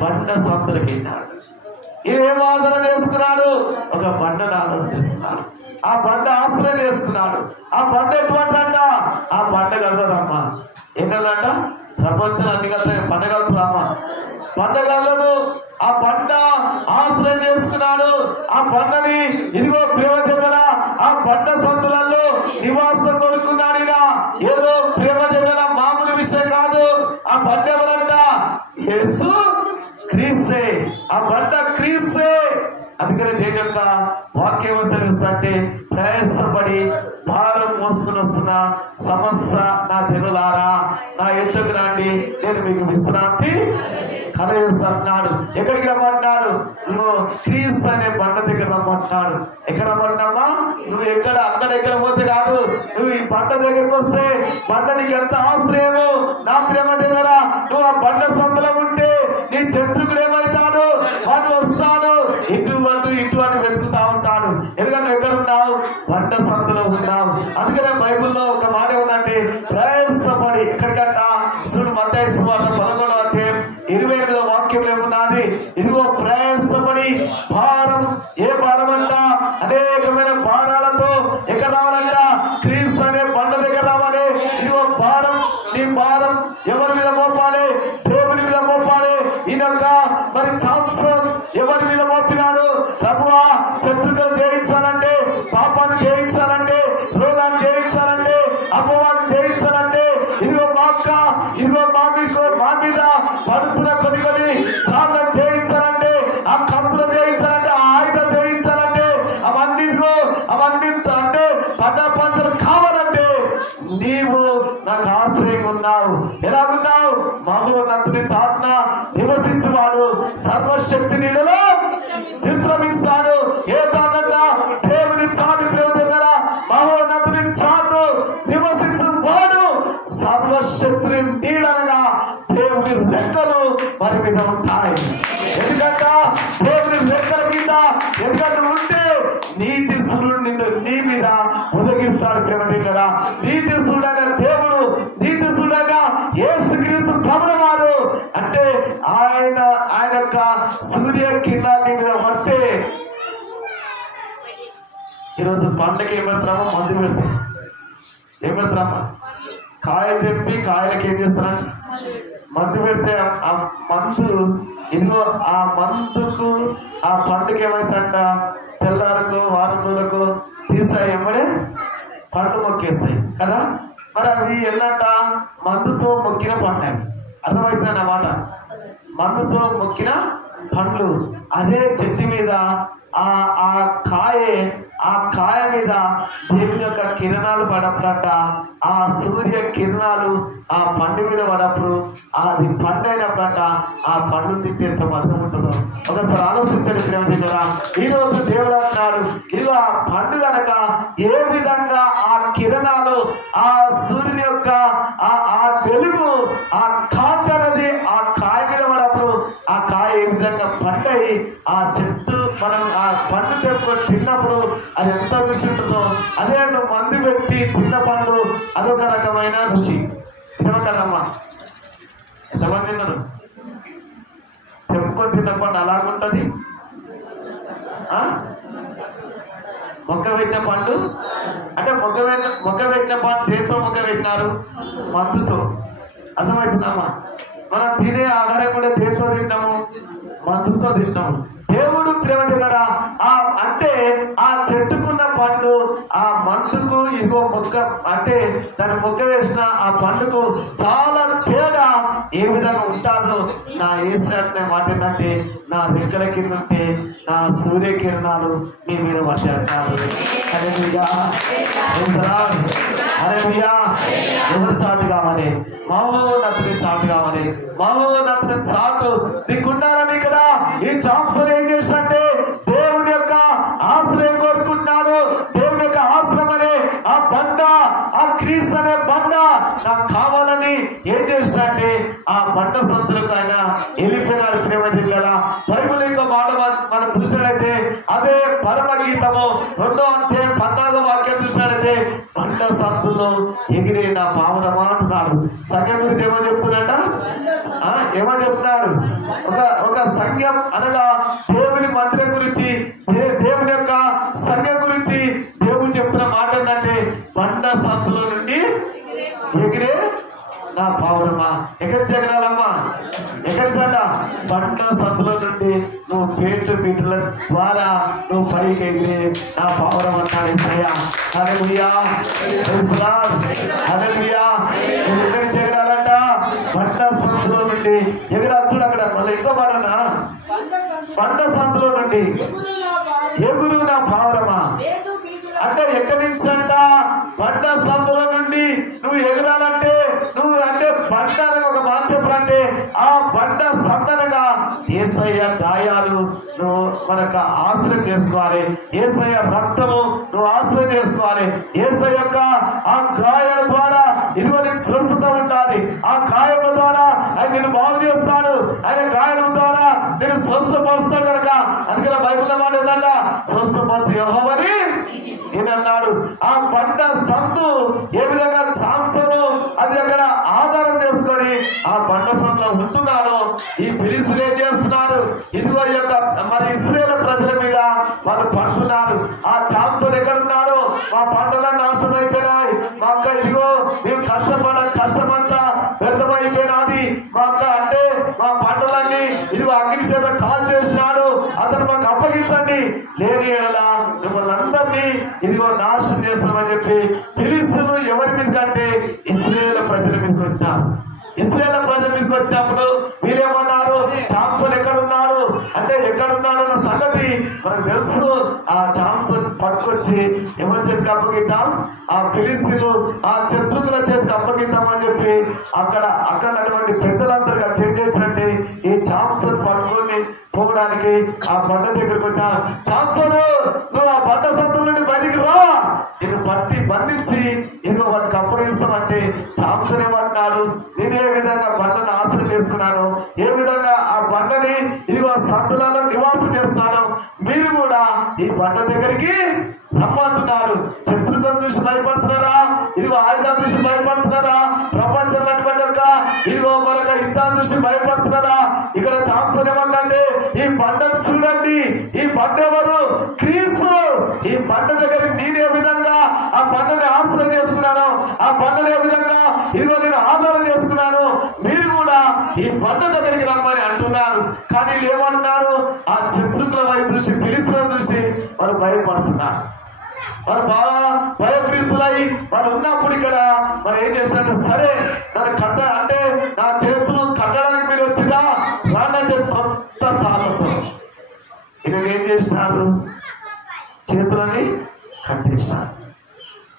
బండ సందులకి వెళ్ళాడు. ఏం ఆదరణ చేసుకున్నాడు? ఒక బండను ఆదరణ చేసుకున్నాడు. ఆ బండ ఆశ్రయం చేసుకున్నాడు. ఆ బండ ఎటువంటిదంట? ఆ బండ కదలదమ్మా. ఏం కదలంట? ప్రపంచం అన్ని కలుతాయి, బండ కలుతుందమ్మా. బండ కదలదు. ఆ బండ ఆశ్రయం చేసుకున్నాడు. ఆ బండని ఇదిగో ప్రేమ దగ్గర ఆ బండ సంతులలో నివాసం కొనుక్కున్నాడు. ఇలా ఏదో ప్రేమ దగ్గర మామూలు విషయం కాదు. ఆ బండ ఎవరంట? యేసు క్రీస్తే. ఆ బండ క్రీస్తే. అందుకనే దేవుని యొక్క వాక్యం సెలవిస్తుంటే, ప్రయాసపడి భారం మోసుకుని వస్తున్న సమస్త నా జనులారా నా ఎద్దుకు రండి, నేను మీకు విశ్రాంతి కలగజేస్తున్నాడు. ఎక్కడికి రమ్మంటున్నాడు? నువ్వు క్రీస్తు అనే బండ దగ్గర రమ్మంటున్నాడు. ఎక్కడ రమ్మంటున్నామా? నువ్వు ఎక్కడ అక్కడ పోతే కాదు, నువ్వు ఈ బండ దగ్గరికి వస్తే బండ నీకు ఎంత ఆశ్రయము. నా ప్రేమ దగ్గర నువ్వు ఆ బండ సందులో ఉంటే నీ శత్రుకుడు ఏమవుతాడు? వాడు వస్తాడు, ఇటువంటి వెతుకుతా ఉంటాడు. ఎందుకంటే ఎక్కడ ఉన్నావు? బండ సందులో ఉన్నావు. అందుకనే బైబుల్లో ఒక మాట ఉందంటే, ప్రయాసపడి ఎక్కడికంట చూడు, మత్తయి సువార్త 11వ అధ్యాయం 28వ వాక్యంలో ఏమున్నది? ఇదిగో ప్రయాసపడి భారం. ఏ భారం అంట? అనేకమైన భారాలతో ఎక్కడ రావాలంట? క్రీస్తు అనే బండ దగ్గర రావాలి. ఇదిగో భారం, నీ భారం ఎవరి మీద మోపాలి? దేవుని మీద మోపాలి. ఈయనొక్క మరి సాంసన్ ఎవరి మీద మోపినాడు? ప్రభువా, శత్రువులను జయించాలంటే, పాపాన్ని జయించాలంటే, రోగాన్ని జయించాలంటే, అపవాదాన్ని జయించాలంటే, ఇదిగో మా అక్క, ఇదిగో మా మీద పడుతున్న కొన్ని ప్రాణాలను జయించాలంటే, ఆ కంతులు జయించాలంటే, ఆ ఆయుధం జయించాలంటే, అవన్నీ అంటే పడ్డపంచలు కావాలంటే నీవు నాకు ఆశ్రయంగా ఉన్నావు. ఎలాగున్నావు? మహోన్నతుని చాటున నివసించువాడు సర్వశక్తి నీడలో విశ్రమిస్తాడు. ఏ చాటంట? దేవుని చాటు. ప్రేమ దగ్గర మహోన్నతుని చాటు నివసించువాడు సర్వశక్తిని నీడనగా దేవుని రెక్కలు వారి మీద ఉంటాయి. ఎందుకంట దేవుని రెక్కల కింద ఎందుకంటే ఉంటే నీతి సూర్యుడు నిన్ను నీ మీద ఉదగిస్తాడు. ప్రేమ దగ్గర నీతి సూర్యుడైన దేవుడు, నీతి సూర్యుడైన యేసుక్రీస్తు ప్రభుల వారు అంటే ఆయన యొక్క సూర్య కిరణాన్ని మీద పడితే, ఈరోజు పండ్లకి ఏం పెడతామో? మందు పెడతాం. ఏం పెడతారమ్మా? కాయలు తెప్పి కాయలకి ఏం చేస్తారంట? మందు పెడితే ఆ మందు ఇదిగో ఆ మందుకు ఆ పండుగ ఏమైందంట? తెల్లారకు వారం రోజులకు తీసాయి, ఎమ్మడే పండు మొక్కేస్తాయి కదా. మరి అవి ఏంటంట? మందుతో మొక్కిన పండు. అర్థమవుతుంది అన్నమాట. మందుతో మొక్కిన పండ్లు. అదే చెట్టు మీద ఆ కాయ మీద దేవుని యొక్క కిరణాలు పడప్పుడట. ఆ సూర్య కిరణాలు ఆ పండు మీద పడప్పుడు అది పండు అయినప్పుడట ఆ పండు తింటే ఎంత మధురం ఉంటుందో ఒకసారి ఆలోచించండి. ప్రేమ దగ్గర ఈరోజు దేవుడు అంటున్నాడు, ఇదిగో ఆ పండు కనుక ఏ విధంగా ఆ కిరణాలు ఆ సూర్యుని యొక్క ఆ వెలుగు ఆ కాంతి అనేది ఆ కాయ మీద పడప్పుడు ఆ కాయ ఏ విధంగా పండై ఆ చెట్టు మనం ఆ పండు తెప్పుకొని తిన్నప్పుడు అది ఎంత రుచి ఉంటుందో, అదే నువ్వు మందు పెట్టి తిన్న పండు అదొక రకమైన రుచి. నిజమే కదమ్మా? ఎంతమంది తిన్నారు? తెప్పుకొని తిన్న పండు అలాగుంటది. మొక్క పెట్టిన పండు అంటే మొక్క పెట్టిన పండు దేంతో మొక్క పెట్టినారు? మందుతో. అర్థమవుతుందమ్మా? మనం తినే ఆహారం కూడా దేంతో తింటాము? మందుతో తింటాము. దేవుడు ప్రేమ తినరా అంటే ఆ చెట్టుకున్న పండు ఆ మందుకు ఇదిగో మొక్క అంటే దాన్ని మొక్క వేసిన ఆ పండుకు చాలా తేడా ఏ విధంగా ఉంటుందో నా ఏసే మాట ఏంటంటే, నా రెక్కల కింద ఉంటే నా సూర్యకిరణాలు మీ మీద పట్టి అంటారు. హల్లెలూయా. ఎవరు చాటు కావాలి? మహోన్నతుని చాటు కావాలి. మహోన్నతుని చాటు నీకుండాలని ఇక్కడ ఈ జాంసన్ ఏం చేసినట్టే దేవుని యొక్క ఆశ్రయం కోరుకుంటున్నాడు. దేవుని యొక్క ఆశ్రయం అనే ఆ బండ, ఆ క్రీస్తు అనే బండ నాకు కావాలని ఏం చేసినట్టే ఆ బండ సంతులకు ఆయన వెళ్ళిపోయినాడు. ప్రేమ జిల్లా బైబిల్ యొక్క మాట మనం చూసినట్లయితే అదే పరమ గీతము 2వ అధ్యాయం 14వ వాక్యం చూసినట్లయితే బండ సంతుల్లో ఎగిరే నా పావురమా అంటున్నాడు. సంఘం గురించి ఏమో చెప్తున్నట? ఏమని చెప్తాడు? ఒక సంఘం అనగా దేవుని మందిరం గురించి, దేవుని యొక్క సంఘం గురించి దేవుడు చెప్తున్న మాట ఏంటంటే, బండ సందులో నుండి ఎగిరే నా పావురమా. ఎక్కడి జగనాలమ్మా? ఎక్కడి చంట? బండ సందులో నుండి నువ్వు పేటు మీటర్ల ద్వారా నువ్వు పైకి ఎగిరే నా పావురం అన్నాడు యేసయ్య. హల్లెలూయా, ప్రైజ్ ది లార్డ్, హల్లెలూయా. నువ్వు ఎక్కడి జగనాలంట? బండ సందులో నుండి ఎగిరొచ్చుడు. అక్కడ మళ్ళీ ఇంకో మాటనా, బండ సందులో నుండి ఎగురు నా పావురమా. అంటే ఎక్కడి నుంచి అంట? బండ సందులో నుండి నువ్వు ఎగురాలంటే, నువ్వు అంటే బండ ఒక మాట చెప్పాలంటే ఆ బండ సందనగా యేసయ్య గాయాలు నువ్వు మనకు ఆశ్రయం చేసుకోవాలి. యేసయ్య రక్తము నువ్వు ఆశ్రయం చేసుకోవాలి. యేసయ్య యొక్క ఆ గాయాల ద్వారా ఇదిగో నీకు స్వస్థత ఉంటుంది. ఆ గాయముల ద్వారా ఆయన నిన్ను బాగు చేస్తాడు. ఆయన గాయాల ద్వారా నేను స్వస్థపరుస్తాడు కనుక అందుకని బైబిల్లో మాట ఏంటంట, స్వస్థపరచు యెహోవాని ఇదన్నాడు. ఆ బండ సందు ఏ విధంగా సాంసను అది అక్కడ ఆధారం చేసుకొని ఆ బండ సందులో ఉంటున్నాడు. ఈ ఫిలిష్తీయులు ఏం చేస్తున్నారు? ఇదిగో ఈ యొక్క మరి ఇశ్రాయేలు ప్రజల మీద వాళ్ళు పంటున్నారు. ఆ సాంసన్ ఎక్కడున్నాడు? మా పంటలన్నీ నాశనం అయిపోయినాయి, మా అక్క ఇదిగో మేము కష్టమంతా వ్యర్థమైపోయినది మా అక్క, అంటే మా పంటలన్నీ ఇదిగో అగ్ని చేత కాల్ చేసినాడు, అతను మాకు అప్పగించండి, లేని ఎడల మిమ్మల్ని అందరినీ ఇదిగో నాశనం చేస్తామని చెప్పి ఫిలిష్తీయులు ఎవరి మీద కంటే ఇశ్రాయేలు ప్రజల మీదకి వచ్చారు. ఇశ్రాయేలు ప్రజల మీదకి వచ్చినప్పుడు మీరేమన్నారు? సాంసన్ ఎక్కడున్నాడు అంటే ఎక్కడున్నాడు అన్న సంగతి మనకు తెలుసు. ఆ సాంసన్ పట్టుకొచ్చి ఎవరి చేతికి అప్పగిద్దాం? ఆ ఫిలిష్తీయులు ఆ శత్రువుల చేతికి అప్పగిద్దాం అని చెప్పి అక్కడ అన్నటువంటి పెద్దలందరికీ చేంజ్ చేసినట్టే ఈ సాంసన్ పట్టుకొని పోవడానికి ఆ బండ దగ్గరికి వచ్చా. సాంసను నువ్వు ఆ బండ సందుల నుండి బయటికి రా, నేను పట్టి బంధించి ఇదిగో వాడికి అప్పగిస్తామంటే సాంసన్ ఏమంటున్నాడు? నేను ఏ విధంగా బండను ఆశ్రయం చేసుకున్నాను, ఏ విధంగా ఆ బండని ఇదిగో సందులలో నివాసం చేస్తున్నాను, మీరు కూడా ఈ బండ దగ్గరికి రమ్మంటున్నాడు. శత్రుత్వం చూసి భయపడుతున్నారా? ఇదిగో ఆయుధాలు చూసి భయపడుతున్నారా? ప్రపంచం అటువంటి యొక్క ఇదిగో మరొక యుద్ధాన్ని చూసి భయపడుతున్నారా? ఇక్కడ సాంసన్ ఏమంటే, ఈ బండను చూడండి, ఈ బండ ఎవరు? క్రీస్తు. ఈ బండ దగ్గరికి నేను ఏ విధంగా ఆ బండని ఆశ్రయం చేసుకున్నాను, ఆ బండని ఏ విధంగా ఇదిగో నేను ఆధారం చేసుకున్నాను, మీరు కూడా ఈ బండ దగ్గరికి రమ్మని అంటున్నారు. కానీ వీళ్ళు ఏమంటున్నారు? ఆ శత్రువుల వైపు చూసి, ఫిలిష్తీయులను చూసి వారు భయపడుతున్నారు. వారు బాగా భయప్రీతులై వాళ్ళు ఉన్నప్పుడు ఇక్కడ మరి ఏం చేసినట్టు, సరే నన్ను కట్ట అంటే నా చేతులు కట్టడానికి మీరు వచ్చినా రానంటే కొత్త తాళతో ఈయన ఏం చేసినారు? చేతులని కట్టేసినారు.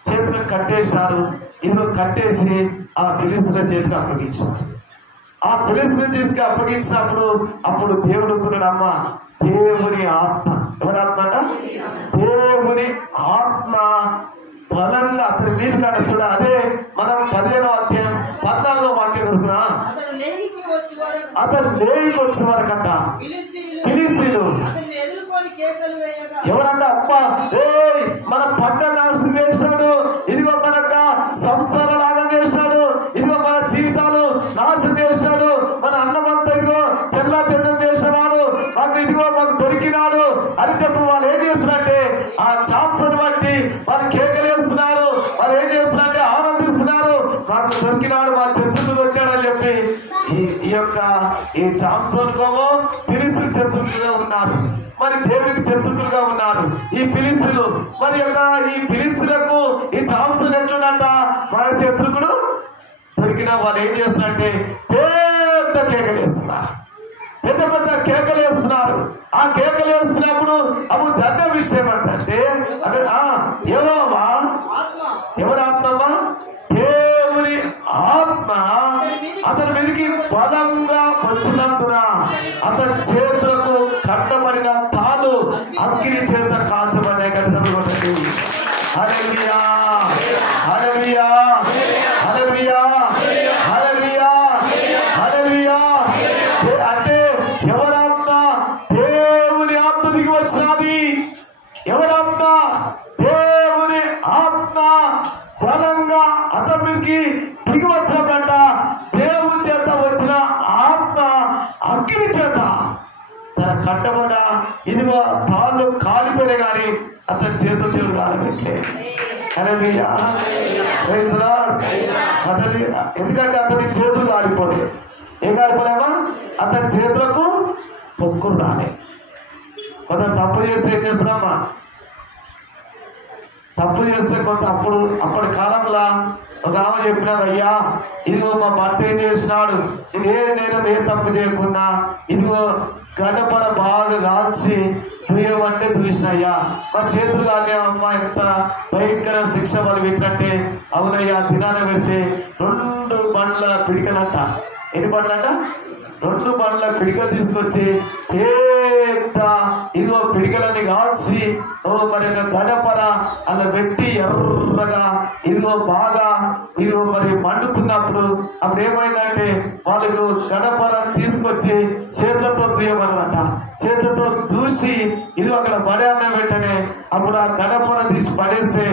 చేతులను కట్టేసినారు. ఇదిగో కట్టేసి ఆ ఫిలిష్తీయుల చేతికి అప్పగించారు. ఆ ఫిలిష్తీయుల చేతికి అప్పగించినప్పుడు అప్పుడు దేవుడు అనుకున్నాడు, అమ్మ దేవుని ఆత్మ, ఎవరి ఆత్మ అంట? దేవుని ఆత్మ బలంగా అతని మీద కాడ చూడ. అదే మనం 15వ అధ్యాయం 14వ వాక్యం దొరుకుదా? అతను లేయికి వచ్చే వరకంట ఫిలిష్తీయులు ఎవరంట? అప్ప మన పంట నాశనం చేసినాడు, ఇదిగో మనక సంసారం లాగా చేసినాడు, ఇదిగో మన జీవితాలు నాశనం చేసినాడు, మన అన్నమంతా ఇదిగో చెల్లా చెల్లం చేసినాడు, మాకు ఇదిగో మాకు దొరికినాడు అని చెప్పి వాళ్ళు ఏం చేస్తున్నారంటే ఆ సాంసన్ బట్టి వాళ్ళు కేకలు వేస్తున్నారు. వాళ్ళు ఏం చేస్తున్నారంటే ఆనందిస్తున్నారు, మాకు దొరికినాడు, మా శత్రువులు దొరికాడు అని చెప్పి ఈ యొక్క ఈ సాంసన్ కోమో ఫిలిష్తీయులు శత్రువులుగా ఉన్నారు, మరి దేవునికి శత్రువులుగా ఉన్నారు ఈ ఫిలిష్తీయులు. మరి యొక్క ఈ ఫిలిష్తీయులకు ఈ సాంసన్ ఎట్లుందంట? మన శత్రువుడు దొరికిన వాళ్ళు ఏం చేస్తున్నారంటే పెద్ద కేకలు వేస్తున్నారు, పెద్ద పెద్ద కేకలు వేస్తున్నారు. ఆ కేకలు వేస్తున్నప్పుడు అప్పుడు జరిగిన విషయం ఏంటంటే యెహోవా ఎవరి ఆత్మమా? దేవుని ఆత్మ అతని మీదకి బలంగా వచ్చినందున అతని చేతులకు కట్టబడిన తాను అగ్ని చేత కాల్చబడిన కలిసి. హల్లెలూయా, హల్లెలూయా, హల్లెలూయా, హల్లెలూయా, హల్లెలూయా. అంటే ఎవరాత్మ? దేవుని ఆత్మ దిగి వచ్చినది. ఎవరాత్మ? దేవుని ఆత్మ బలంగా అతని మీదకి దిగి వచ్చినట్ట. దేవుని చేత వచ్చిన ఆత్మ చేత తన కట్టబడ ఇదిగో తాళ్ళు కాలిపోయినా కానీ అతని చేతులు దేవుడు కాలబెట్లే. అతని ఎందుకంటే అతని చేతులు కాలిపోలే. ఏం కాలిపోలేమా? అతని చేతులకు పొక్కులు రాలే. కొంత తప్పు చేస్తే ఏం చేస్తున్నామా? తప్పు చేస్తే కొంత అప్పటి కాలంలో ఒక ఆమె చెప్పినాడు, అయ్యా ఇదిగో మా భర్త ఏం చేసినాడు, నేను ఏ తప్పు చేయకున్నా ఇదిగో గడపర బాగా కాల్చి దుయ్యమంటే దూసినయ్యా, మా చేతులు కాలేమమ్మా, ఎంత భయంకర శిక్ష వాళ్ళు పెట్టినట్టే. అవునయ్యా, దినాన పెడితే 2 బండ్ల పిడికలంట. ఎన్ని బండ్లంట? 2 బండ్ల పిడికలు తీసుకొచ్చి పెద్ద ఇదిగో పిడికలన్నీ కాల్చి మరి ఒక గడపర అలా పెట్టి ఎర్రగా ఇదిగో బాగా ఇదిగో మరి మండుతున్నప్పుడు అప్పుడు ఏమైందంటే వాళ్ళకు గడపర తీసుకొచ్చి చేతులతో దూయమన్నమాట. చేతులతో దూసి ఇది అక్కడ పడేన్న వెంటనే అప్పుడు ఆ గడపర తీసి పడేస్తే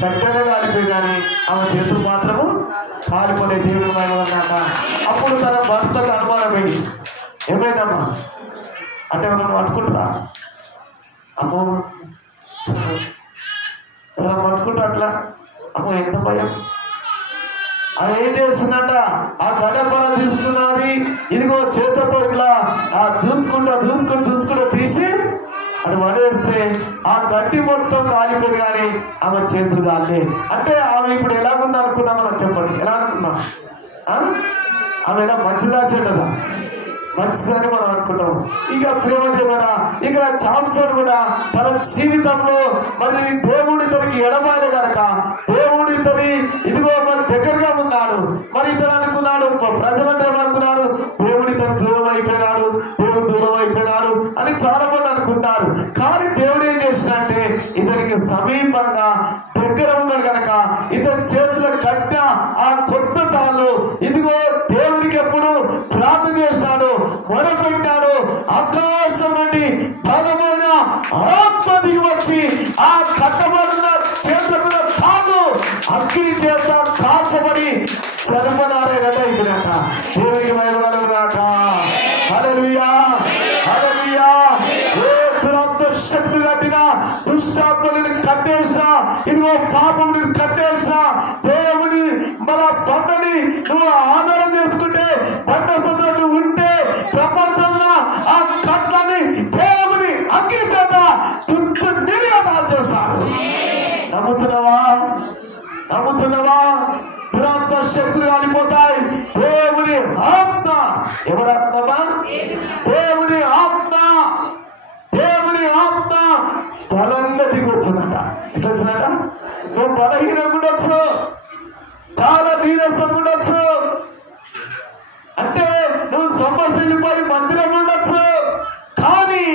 గట్టగా కాలిపోయి కానీ ఆమె చేతులు మాత్రము కాలిపోలే. దేవుడు అన్నమాట. అప్పుడు తన భర్తకు అనుమానమైంది. ఏమైందమ్మా అంటే ఎవరన్నా పట్టుకుంటారా? అమ్మో ఎవరైనా పట్టుకుంటా అట్లా అమ్మో ఎంత భయం. అది ఏం చేస్తుందంట, ఆ గడపర తీసుకున్నది ఇదిగో చేతులతో ఇట్లా దూసుకుంటూ తీసి అది పడేస్తే ఆ గడ్డి మొత్తం కాలిపోయింది కానీ ఆమె చేతులు కాలే. అంటే ఆమె ఇప్పుడు ఎలాగుంది అనుకున్నాం మనం? చెప్పండి, ఎలా అనుకున్నాం? ఆమె ఎలా మంచిదా చెడ్డదా? మంచిదని మనం అనుకుంటాం. ఇక ప్రేమ దేవుడా, ఇక్కడ సామ్సన్ కూడా తన జీవితంలో మరి దేవుడు ఇతనికి ఎడబాలే కనుక దేవుడు ఇతని ఇదిగో మరి దగ్గరగా ఉన్నాడు. మరి ఇతను అనుకున్నాడు, ప్రజలందరూ అనుకున్నారు దేవుడు ఇతను దూరం అయిపోయినాడు అని చాలా మంది అనుకుంటారు. కానీ దేవుడు ఏం చేసినంటే ఇతనికి సమీపంగా దగ్గర ఉన్నాడు కనుక ఇతని చేతుల కట్ట ఆ కొత్త తాళ్ళు ఇదిగో దేవునికి ఎప్పుడు ప్రార్థన చేస్తాడు, మొరపెట్టాడు. ఆకాశం నుండి బలమైన ఆత్మ దిగి వచ్చి ఆ కట్టబడిన చేతులకు తాళ్ళు అగ్ని చేత కాల్చబడి సర్వనారాయణ అయిపోయినట. దేవునికి మహిమగాక. హల్లెలూయా, హల్లెలూయా. ఏ దురాత్మ శక్తి కట్టిన దుష్టాత్మని కట్టేసిన ఇదిగో పాపం కట్టేసిన దేవుని మన బండని నువ్వు ఆధారం చేసుకుంటే బండ సదులు ఉంటే ప్రపంచంలో ఆ కట్లని దేవుని అగ్ని చేత నిర్యాతం చేస్తాడు. నమ్ముతున్నావా? దురాత్మ శక్తులు కాలిపోతాయి. దేవుని ఆత్మ, ఎవరి ఆత్మమా? దేవుని ఆత్మ బలంగా దిగి వచ్చిందట. ఎట్లా వచ్చిందట? నువ్వు బలహీనంగా ఉండొచ్చు, చాలా నీరసంగా ఉండొచ్చు, అంటే నువ్వు సమస్యలపై మందిరం ఉండొచ్చు, కానీ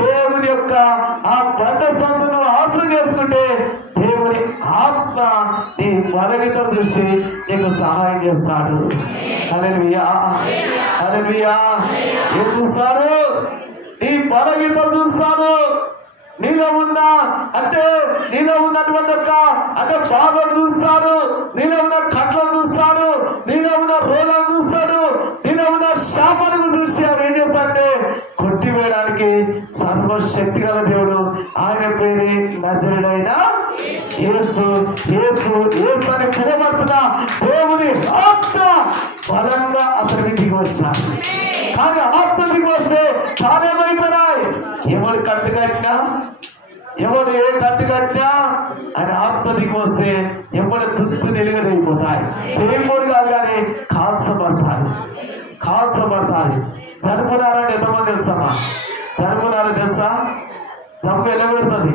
దేవుని యొక్క ఆ బండ సందును ఆశ్రయం చేసుకుంటే దేవుని ఆత్మ నీ బలహీనత చూసి నీకు సహాయం చేస్తాడు. హల్లెలూయా, హల్లెలూయా. ఏం చూస్తాడు? నీ బలహీనత చూస్తాడు. నీలో ఉన్నటువంటి అంటే బాధ చూస్తాడు, నీలో ఉన్న కట్లను చూస్తాడు, నీలో ఉన్న రోగాలను చూస్తాడు, నీలో ఉన్న శాపాలను చూసి ఆయన ఏం చేస్తాడంటే కొట్టివేయడానికి సర్వశక్తి గల దేవుడు. ఆయన పేరే నజరుడైన యేసు. అని పిలవబడుతున్న దేవుని ఆత్మ బలంగా అతనికి దిగి వచ్చినాడు. కానీ ఆత్మ దిగి వస్తే తానేమైపోయినాయి. ఎవడు ఏ కట్టు కట్టినా ఆయన ఆత్మ దిగి వస్తే ఎవడు తుత్తు నిలుగదైపోతాయి. దేవుడు కాదు కానీ కాల్చబడతారు. చనిపోయినారంటే ఎంతమంది తెలుసమ్మా? చనిపోయినారని తెలుసా? జబ్బు ఎలా పెడుతుంది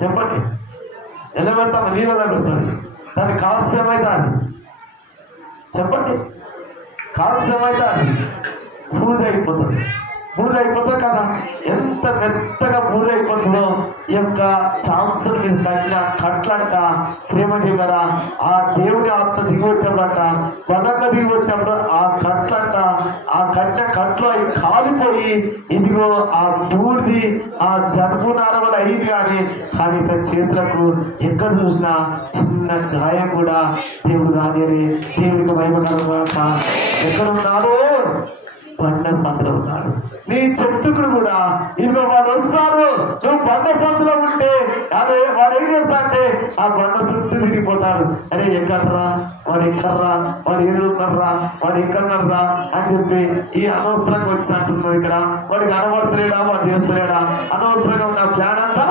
చెప్పండి? ఎలా పెడతామా? నీళ్ళ పెడుతుంది. దాన్ని కాల్స్ ఏమవుతుంది చెప్పండి? కాల్స్ ఏమవుతుంది? బూడిదైపోతుంది కదా. ఎంత మెత్తగా బూడిదైపోతుందో ఈ యొక్క చాంసల మీద కట్టిన కట్లంట. ప్రేమ దగ్గర ఆ దేవుని ఆత్మ దిగివచ్చినప్పుడంట, బలంగా దిగివచ్చినప్పుడు ఆ కట్లంట, ఆ కట్టిన కట్లో కాలిపోయి ఇదిగో ఆ బూడిది ఆ జరుపునార కూడా అయింది. కానీ తన చేతులకు ఎక్కడ చూసినా చిన్న గాయం కూడా దేవుడు కానీ దేవునికి మహిమ కలుగుగాక. ఎక్కడ ఉన్నాడు? బండ సందులో ఉన్నాడు. నీ శత్రుకుడు కూడా ఇదిగో వాడు వస్తాడు. నువ్వు బండ సందులో ఉంటే వాడు ఏం చేస్తా అంటే ఆ బండ చుట్టూ తిరిగిపోతాడు. అరే ఎక్కడరా, వాడు ఎక్కడరా, వాడు ఎరుడున్నారా, వాడు ఎక్కడన్నారా అని చెప్పి ఈ అనవసరంగా వచ్చి అంటున్నావు. ఇక్కడ వాడికి అనబడతలేడా, వాడు చేస్తలేడా, అనవసరంగా ఉన్న ప్లాన్ అంతా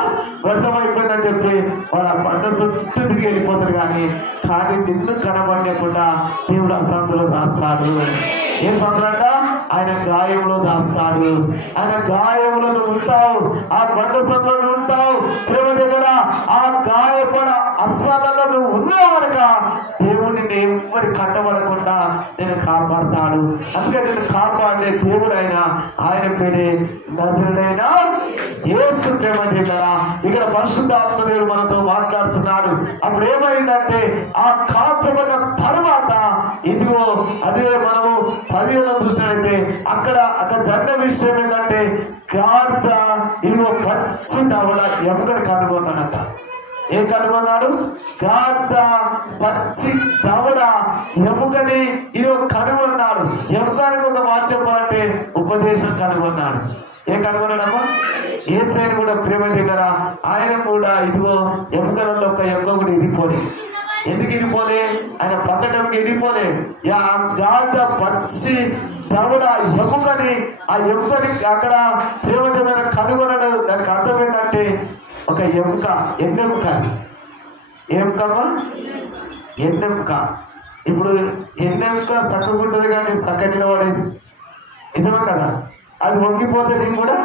వ్యర్థమైపోయిందని చెప్పి వాడు ఆ బండ చుట్టూ తిరిగి వెళ్ళిపోతాడు. కానీ నిన్ను కనబడకుండా దేవుడు ఆ సందులో దాస్తాడు. ఏ సందులంట? ఆయన గాయంలో దాస్తాడు. ఆయన గాయంలో నువ్వు ఉంటావు, ఆ బండ సందులో ఉంటావు. ప్రేమ దగ్గర ఆ గాయపడ అస్సాలలో నువ్వు ఉన్నావు కనుక దేవుడిని ఎవరి కట్టబడకుండా నేను కాపాడుతాడు. అందుకే నేను కాపాడే దేవుడు ఆయన పేరే నజరుడైన యేసు. ప్రేమ దగ్గర ఇక్కడ పరిశుద్ధాత్మ దేవుడు మనతో మాట్లాడుతున్నాడు. అప్పుడు ఏమైందంటే ఆ కాల్చబడిన తర్వాత ఇదిగో అదే మనము 10 చూసినట్లయితే అక్కడ జరిగిన విషయం ఏంటంటే గాడిద ఇదిగో పచ్చి దవడ ఎముకని కనుగొన్నాడట. ఏం కనుగొన్నాడు? గాడిద పచ్చి దవడ ఎముకని ఇదిగో కనుగొన్నాడు. ఎముకానికి ఒక మాట చెప్పాలంటే ఉపదేశం కనుగొన్నాడు. ఏం కనుగొన్నాడమ్మా? యేసయ్యను కూడా ప్రేమ దగ్గర ఆయన కూడా ఇదిగో ఎముకలలో ఒక ఎముక కూడా ఇరిపోలే. ఎందుకు ఇరిపోలే? ఆయన పక్కటంకి ఇరిపోలే. గాడిద పచ్చి దవడ ఎముకని ఆ ఎముకని అక్కడ ప్రేమ దగ్గర కనుగొనడం. దానికి అర్థం ఏంటంటే ఒక ఎముక, ఎన్నెముక. ఏముకమ్మా? ఎన్నెముక. ఇప్పుడు ఎన్నెముక సక్కగుంటుంది కానీ సక్క నిలబడేది నిజమే కదా? అది వంగిపోతే నేను కూడా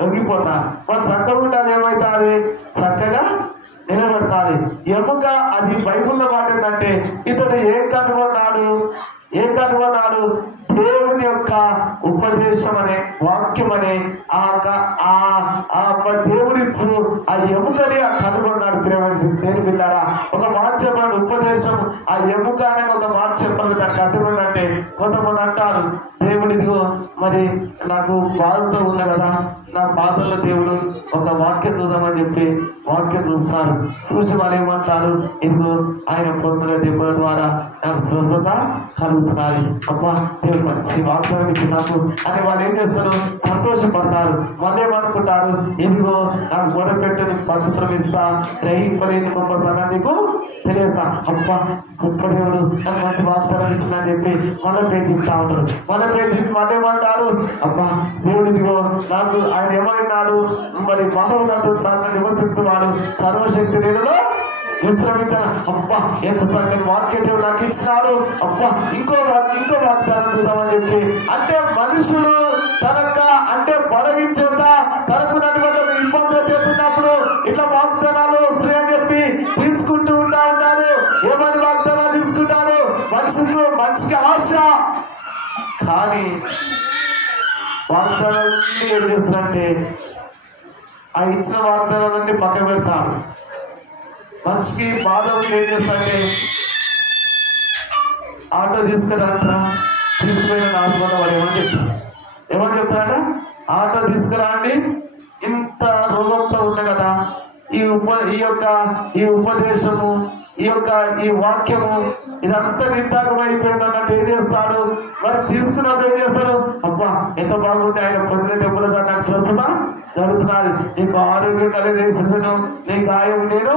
వంగిపోతా. మరి చక్కగా ఉంటుంది ఏమవుతుంది? చక్కగా నిలబడతాది. ఎముక అది బైబుల్లో మాట ఏంటంటే ఇతడు ఏం కనుగొన్నాడు? దేవుని యొక్క ఉపదేశం అనే వాక్యం అనే దేవుడి ఆ ఎముకని కనుగొన్నాడు. ప్రేమ దేని పిల్లారా, ఒక మాట చెప్పాడు ఉపదేశం. ఆ ఎముక అనే ఒక మాట చెప్పాలి. దానికి అర్థమైందంటే కొంతమంది అంటారు దేవుడిదిగో మరి నాకు బాధతో ఉన్నా కదా, నా బాధల్లో దేవుడు ఒక వాక్యం చూద్దామని చెప్పి వాక్యం చూస్తారు. చూసి వాళ్ళు ఏమంటారు? ఇదిగో ఆయన పొందిన దెబ్బల ద్వారా నాకు స్వస్థత కలుగుతున్నది. అబ్బా దేవుడు మంచి వాగ్దానం ఇచ్చి నాకు అని వాళ్ళు ఏం చేస్తారు? సంతోషపడతారు. వాళ్ళు ఏమనుకుంటారు? ఇదిగో నాకు మొదలుపెట్టు, నీకు పవిత్రం ఇస్తా, గ్రహింపలేని గొప్ప సంగతి నీకు తెలియస్తా. అబ్బా గొప్ప దేవుడు నాకు మంచి వాగ్దానం ఇచ్చిందని చెప్పి వాళ్ళ పేరు చెప్తా ఉంటారు. వాళ్ళ పేరు చెప్పి వాళ్ళు ఏమంటారు? అబ్బా దేవుడు ఇదిగో నాకు ఆయన ఏమన్నాడు? మరి మహోన్నత చాటున నివసించువాడు సర్వశక్తి నేలలో విశ్రమించాను. అబ్బా ఎంత చక్కని వాక్య దేవుడు నాకు ఇచ్చినాడు. అబ్బా ఇంకో వాగ్దానం చూద్దామని చెప్పి అంటే మనుషులు అంటే బలగించేత తనకున్నటువంటి ఇబ్బందులు చేస్తున్నప్పుడు ఇట్లా వాగ్దానాలు వస్తాయని చెప్పి తీసుకుంటూ ఉంటారు. ఏమని వాగ్దానాలు తీసుకుంటారు? మనిషికి ఆశ. కానీ వాగ్దానాన్ని ఏం చేస్తారంటే ఆ ఇచ్చిన వాగ్దానాలన్నీ పక్కన పెడతాడు. మనిషికి బాధ ఏం చేస్తారంటే ఆటో తీసుకురాంటారా, తీసుకుపోయిన హాస్పిటల్ వాడు ఏమని చెప్తారంట? ఆటో తీసుకురాండి, ఇంత రోగంతో ఉంది కదా, ఈ ఉపదేశము ఈ వాక్యము ఇదంతా నిర్ధారణ అయిపోయింది అన్నట్టు ఏం చేస్తాడు? మరి తీసుకున్నప్పుడు ఏం చేస్తాడు? అబ్బా ఎంత బాగుంది, ఆయన పొందిన దెబ్బల ద్వారా నాకు స్వస్థత జరుగుతున్నది, నీకు ఆరోగ్యం కలిగేసాను, నీ గాయం నేను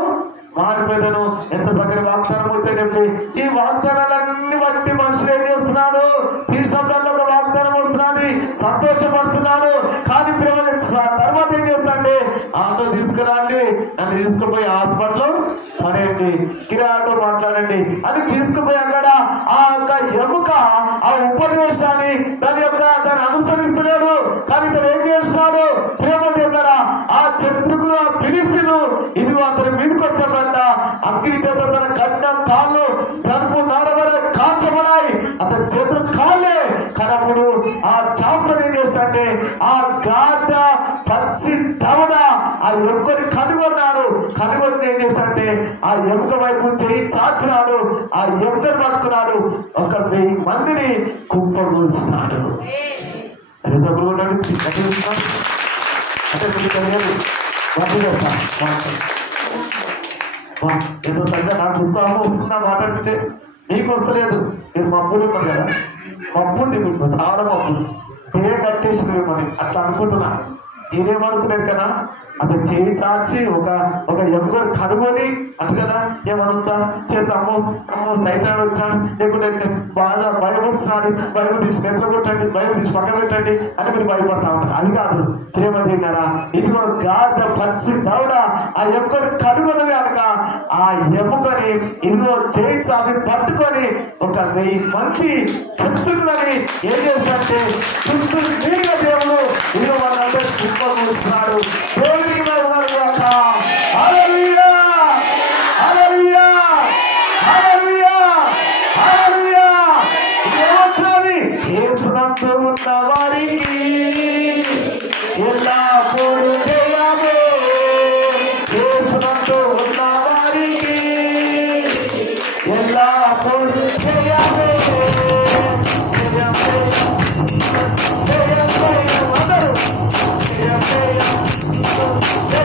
మారిపోయాను, ఎంత చక్కని వాగ్దానం వచ్చాయని చెప్పి ఈ వాగ్దానాలన్నీ బట్టి మనుషులు ఏం చేస్తున్నాడు? తీర్చడంలో ఒక వాగ్దానం వస్తున్నది, సంతోషపడుతున్నాడు. కానీ ప్రేమ తర్వాత ఏం చేస్తాండి? ఆటో తీసుకురండి, నన్ను తీసుకుపోయి హాస్పిటల్ పడేయండి, కిరాటో మాట్లాడండి అని తీసుకుపోయి అక్కడ ఆ యొక్క ఎముక ఆ ఉపదేశాన్ని దాన్ని అనుసరిస్తున్నాడు. కానీ ఇతను ఏం చేస్తున్నాడు? ప్రేమ దగ్గర ఆ శత్రుకులు ఆ ఫిలిస్తీయులు ఇదిగో అతని మీదకి వచ్చాడంట. అగ్ని చేత తన కన్న కాళ్ళు జరుపు నారవర కాల్చబడాయి, అతని చేతులు కాళ్ళే. కనప్పుడు ఆ చాంసన్ ఏం చేస్తాడంటే ఆ గాఢ పచ్చి దవడ ఆ ఎముకని కనుగొన్నాడు. కనుగొని ఏం చేస్తాడంటే ఆ ఎముక వైపు చేయి చాచినాడు, ఆ ఎముకని పట్టుకున్నాడు, 1000 మందిని కుప్పగూల్చినాడు. అంటే ఎంతో చక్కగా నాకు ఉత్సాహం వస్తుందా మాట్లాడితే మీకు వస్తలేదు. మీరు మబ్బులు ఉన్నారు కదా, మబ్బు ఉంది, మీకు చాలా మబ్బు, పేరు కట్టేసింది మిమ్మల్ని అట్లా అనుకుంటున్నా. నేనేమనుకున్నాను కదా, అతను చేయి చాచి ఒక ఎముకను కనుగొని అంటు కదా, ఏమనుందా చేతులు అమ్మో సైతాన్ని వచ్చాడు, లేకుంటే బాగా భయం వచ్చినది, బైబిల్ తీసి నిద్ర కొట్టండి, బైబిల్ తీసి పక్కన పెట్టండి అని మీరు భయపడతా ఉంటారు. అది కాదు ప్రేమ తిన్నారా, ఇదిగో గాడిద పచ్చి దౌడ ఆ ఎముకను కనుగొన్నది కనుక ఆ ఎముకని ఇదిగో చేయి చాపి పట్టుకొని 1000 మంది శత్రువులని ఏం చేస్తాడంటే దుస్తులు తీరిన దేవుడు ఇదిగో వాళ్ళందరూ సింపలుస్తున్నాడు. దేవుడికి మహిమ గాక. హల్లెలూయా హల్లెలూయా హల్లెలూయా హల్లెలూయా. ఏమొచ్చినది? యేసునందు ఉన్న వారికి ఎల్లప్పుడూ జయమే. యేసునందు ఉన్న వారికి ఎల్లప్పుడూ జయమే. జయం జయం అందరూ జయం జయం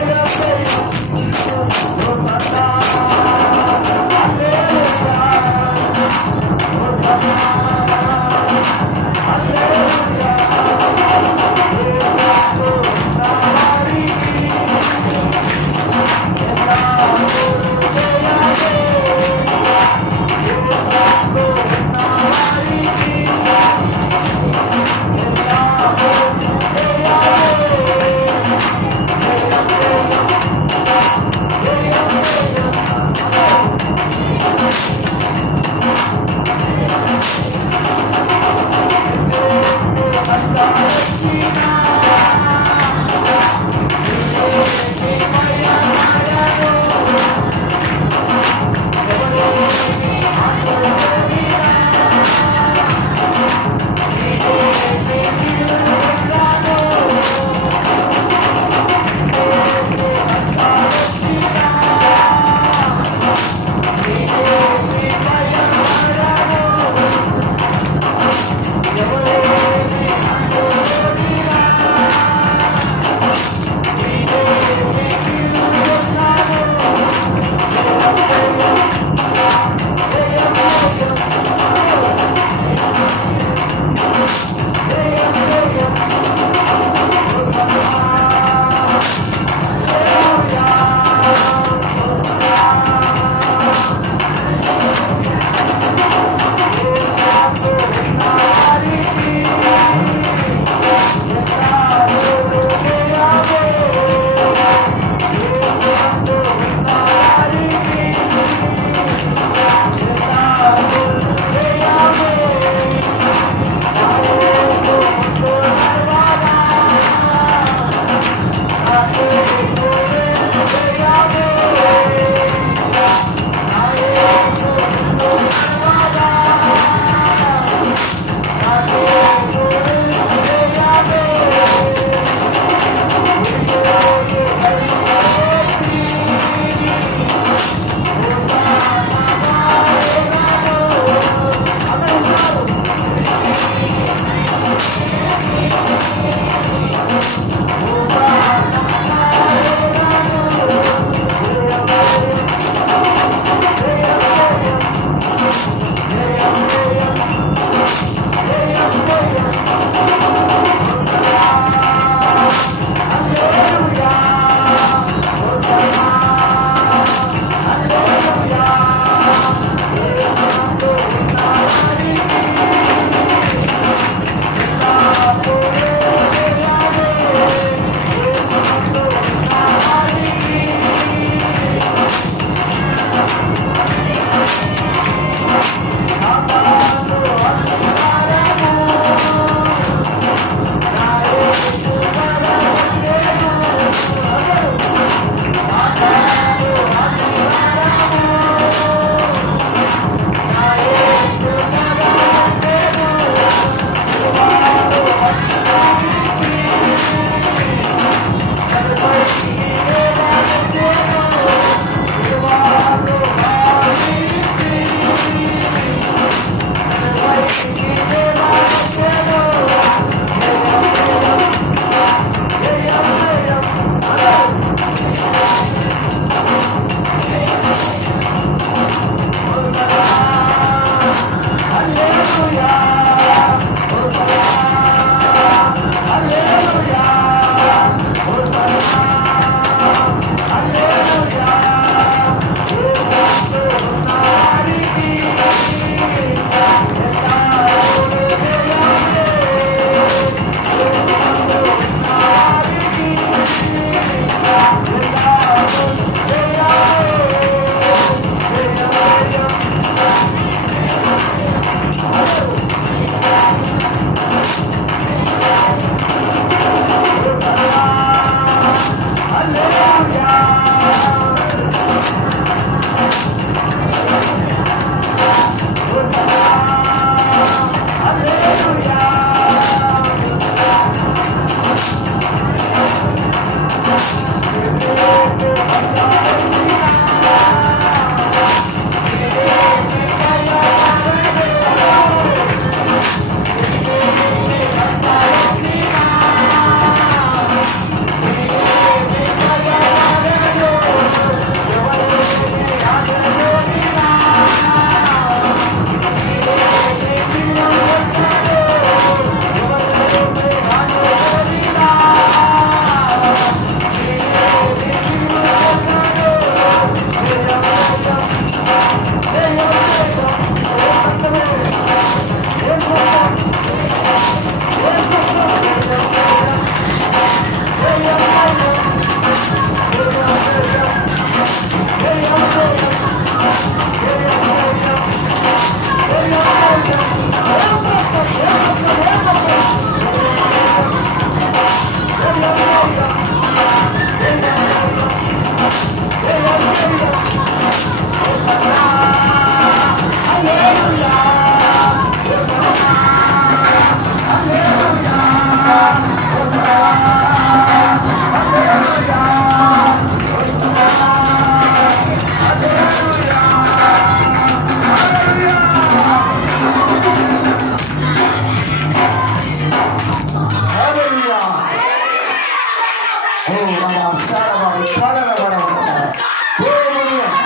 దేవుని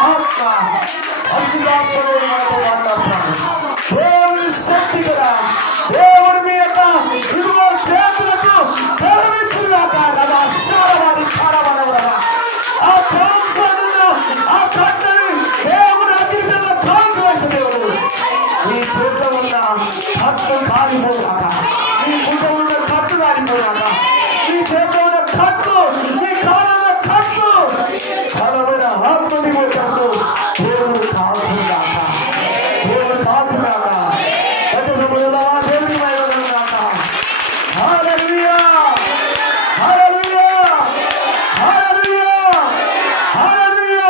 ఆత్మ అశుభాత్మడు మనతో మాట్లాడుతున్నాడు. దేవుని శక్తి కూడా దేవుడు మీ యొక్క ఇరువు చేతులకు కలవించుగాక. ఆ చాంసను ఆ కట్టని దేవుడు అగ్నిలో కాల్చవచ్చు. దేవుడు మీ చేతిలో ఉన్న కట్టు కాలిపోయాక, మీ భుజం ఉన్న కట్టు కాలిపోయాక, మీ చేతిలో ఉన్న కట్టు, మీ కాలంలో కట్టు బలమైన ఆత్మ దిగొచ్చినప్పుడు దేవుడు కాల్చుగాక. దేవుడు కాల్చుగాక. దేవుడి మైదాక. హల్లెలూయా, హల్లెలూయా, హల్లెలూయా, హల్లెలూయా.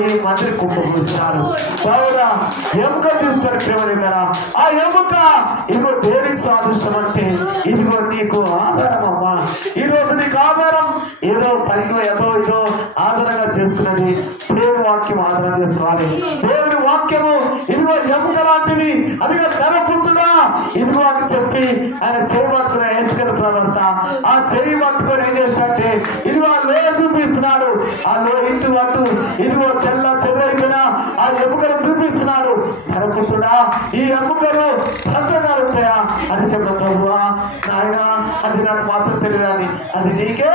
ఈ మంత్రి కుంభకూర్చాడు. బావుడా ఎముక తీస్తారు ప్రేమ దగ్గర. ఆ ఎముక ఇదిగో దేనికి సాదృశ్యం అంటే ఇదిగో నీకు ఆధారం అమ్మా. ఈ రోజు నీకు ఆధారం ఏదో పనిలో ఏదో ఆధారంగా చేస్తున్నది. దేవుని వాక్యం ఆధారం చేసుకోవాలి. దేవుని వాక్యము ఇదిగో ఎముక లాంటిది. అదిగో ధనపుత్రుడా ఇదిగో అని చెప్పి ఆయన చేయి పట్టుకున్న ఎంచుకల ప్రవర్త ఆ చేయి పట్టుకొని ఏం చేస్తాడంటే ఇదిగో ఆ లోయ చూపిస్తున్నాడు. ఆ లోయ ఇటు అటు ఇదిగో చెదరైపోయినా ఆ ఎముకను చూపిస్తున్నాడు. ధనపుత్రుడా ఈ ఎముకలు బ్రతకగలుగుతాయా అని చెప్పిన ప్రభువా నాయన అది నాకు మాత్రం తెలియదని అది నీకే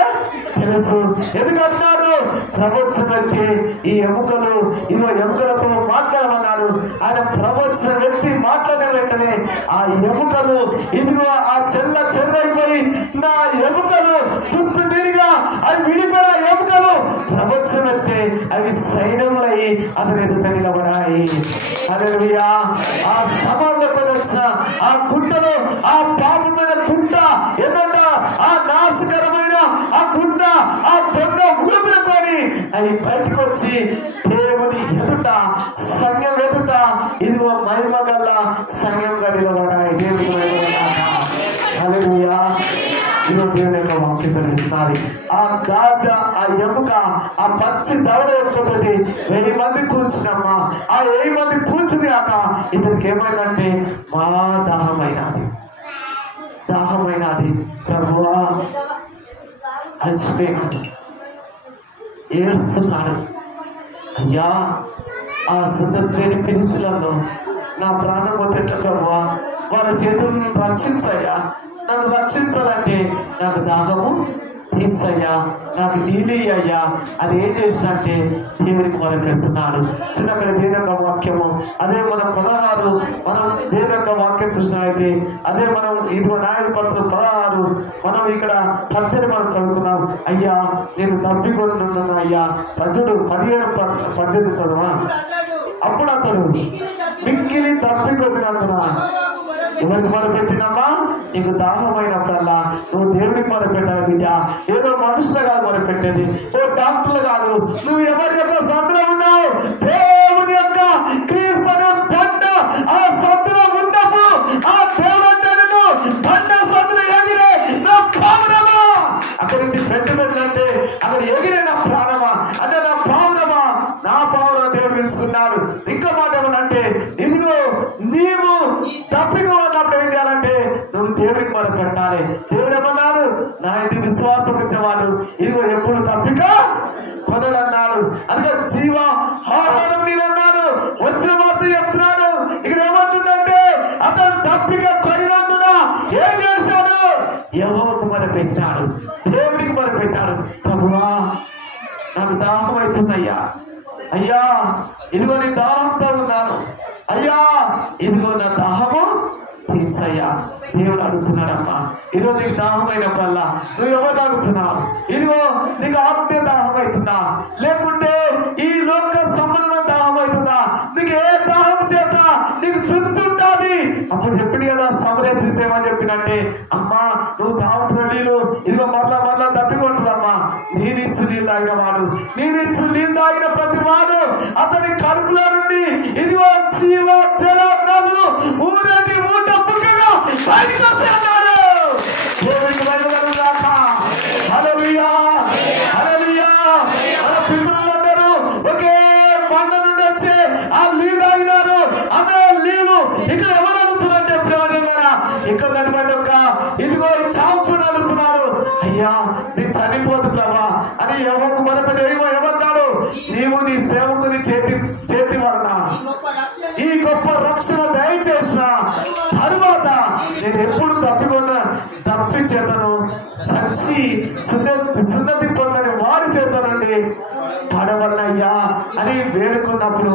తెలుసు. ఎందుకంటున్నాడు ప్రవచనం ఎత్తి ఈ ఎముకలు ఇదిగో ఎముకలతో మాట్లాడమన్నాడు. ఆయన ప్రవచనం ఎత్తి మాట్లాడిన వెంటనే ఆ ఎముకలు ఇదిగో ఆ చెదరైపోయి నా ఎముకలు తుప్పు తిరిగా అవి విడిపోయిన ఎముకలు ప్రవచనం ఎత్తి అవి సైన్యములై అతని ఎదుట నిలబడాయి. హల్లెలూయా. ఆ సమాధిలోకి వచ్చిన ఆ గుంటలో ఆ పాపమైన గుంట ఏంటంట ఆ నాశకరమైన ఆ గుంట ఆ దొంగ ఊపిరికొని అవి బయటకు వచ్చి దేవుని ఎదుట సంఘం ఎదుట ఇదిగో మహిమ గల్ల సంఘంగా నిలబడాయి. దేవునికి హల్లెలూయా. ఈరోజు దేవుని యొక్క వాక్యం సెలవిస్తున్నది. ఆ గాఢ ఆ ఎముక ఆ పచ్చి దవడ ఎముకతోటి 1000 మంది కూర్చున్నమ్మా. ఆ 1000 మంది కూర్చుంది కాక ఇతనికి ఏమైందంటే మహా దాహమైనది. ప్రభువా అలసిపోయినాడు, ఏడుస్తున్నాడు. అయ్యా ఆ సుందరలేని పిలుస్తులలో నా ప్రాణం పోతేట ప్రభువా వాళ్ళ చేతులను రక్షించయ్యా. నన్ను రక్షించాలంటే నాకు దాహము తీర్చయ్యా, నాకు నీళ్ళు అయ్యా అని ఏం చేసినంటే దేవునికి మనం పెడుతున్నాడు. చిన్నక్కడ దేవుని యొక్క వాక్యము అదే మనం 16 మనం దేవుని యొక్క వాక్యం చూసినట్లయితే అదే మనం ఇదిగో న్యాయపత్రం 16 మనం ఇక్కడ 18 మనం చదువుకున్నాం. అయ్యా నేను తప్పికొంటున్నాను అయ్యా. ప్రజలు 17-18 చదవా. అప్పుడు అతడు మిక్కిలి తప్పికొందినందున ఎవరికి మొరపెట్టినమ్మా నీకు దాహమైనప్పుడల్లా నువ్వు దేవునికి మొరపెట్టాలి బిడ్డ. ఏదో మనుషులు కాదు మొరపెట్టేది, ఓ డాక్టర్లు కాదు. నువ్వు ఎవరి యొక్క సందులో ఉన్నావు? దేవుని యొక్క క్రీస్తు బండ ఆ సందులో ఉన్నప్పుడు ఆ దేవుడు అంటే నువ్వు బండ సందులో ఎగిరే నా పావురమా. అక్కడి నుంచి పెట్టబెట్టాలంటే అక్కడ ఎగిరే నా ప్రాణమా అంటే నా పావురమా. నా పావురం దేవుడు తెలుసుకున్నాడు. ఇంకా మాట ఏమనంటే ఇదిగో నీవు తప్పిగా ఉన్నప్పుడు ఏం చేయాలంటే నువ్వు దేవుడికి మనం పెట్టాలి. దేవుడు ఏమన్నాడు? నా ఇది విశ్వాసం వచ్చేవాడు ఇదిగో ఎప్పుడు తప్పిక కొనడన్నాడు. అందుకే జీవ ఆహారం నేనన్నాడు. వచ్చిన వార్త చెప్తున్నాడు. ఇక్కడ ఏమంటుందంటే అతను తప్పిక కొనినందున ఏం చేశాడు? యెహోవాకు మొరపెట్టాడు, దేవుడికి మొరపెట్టాడు. ప్రభువా నాకు దాహం అవుతుందయ్యా. అయ్యా ఇదిగో నేను దాహంతో ఉన్నాను. అయ్యా ఇదిగో నా దాహము తీర్చయ్యా. దేవుడు అడుగుతున్నాడమ్మా. ఈరోజు నీకు దాహమైనప్పుడల్లా నువ్వు ఎవరు అడుగుతున్నావు? ఇదిగో నీకు ఆత్మీయ దాహం అవుతుందా లేకుంటే ఈ లోక సంబంధమైన దాహం అవుతుందా? నీకు ఏ దాహం చేత నీకు తృప్తుంటాది? అప్పుడు చెప్పింది కదా సమరే చూద్దామని చెప్పినట్టే అమ్మా నువ్వు దాహంతో నీళ్ళు ఇదిగో మరలా తప్పికొంటుందమ్మా. నీనిచ్చు నీళ్ళు తాగిన వాడు, నీనిచ్చు నీళ్ళు తాగిన ప్రతి వాడు అతని కడుపులో నుండి ఇదిగో జీవ జల నదులు ఊరటి ఊట పుక్కగా బయటికి వస్తే అన్నాడు. దేవునికి బయలుదేరుగాక. హల్లెలూయా, హల్లెలూయా. మన పితరులందరూ ఒకే బండ నుండి వచ్చి ఆ నీళ్ళు తాగినారు. అదే నీళ్ళు ఇక్కడ ఎవరు అడుగుతున్నారంటే ప్రేమ ఇక్కడ నటువంటి ఒక ఇదిగో ఛాన్స్ అడుగుతున్నాడు. అయ్యా నేను చనిపోదు ప్రభా అని యెహోవాకు మొరపెట్టి ఏమంటాడు? నీవు నీ సేవకుని చేతి వలన ఈ గొప్ప రక్షణ దయచేసిన తరువాత నేను ఎప్పుడు తప్పించేతను సచ్చి సున్నతి పొందని వారి చేత నుండి పడవలయ్యా అని వేడుకున్నప్పుడు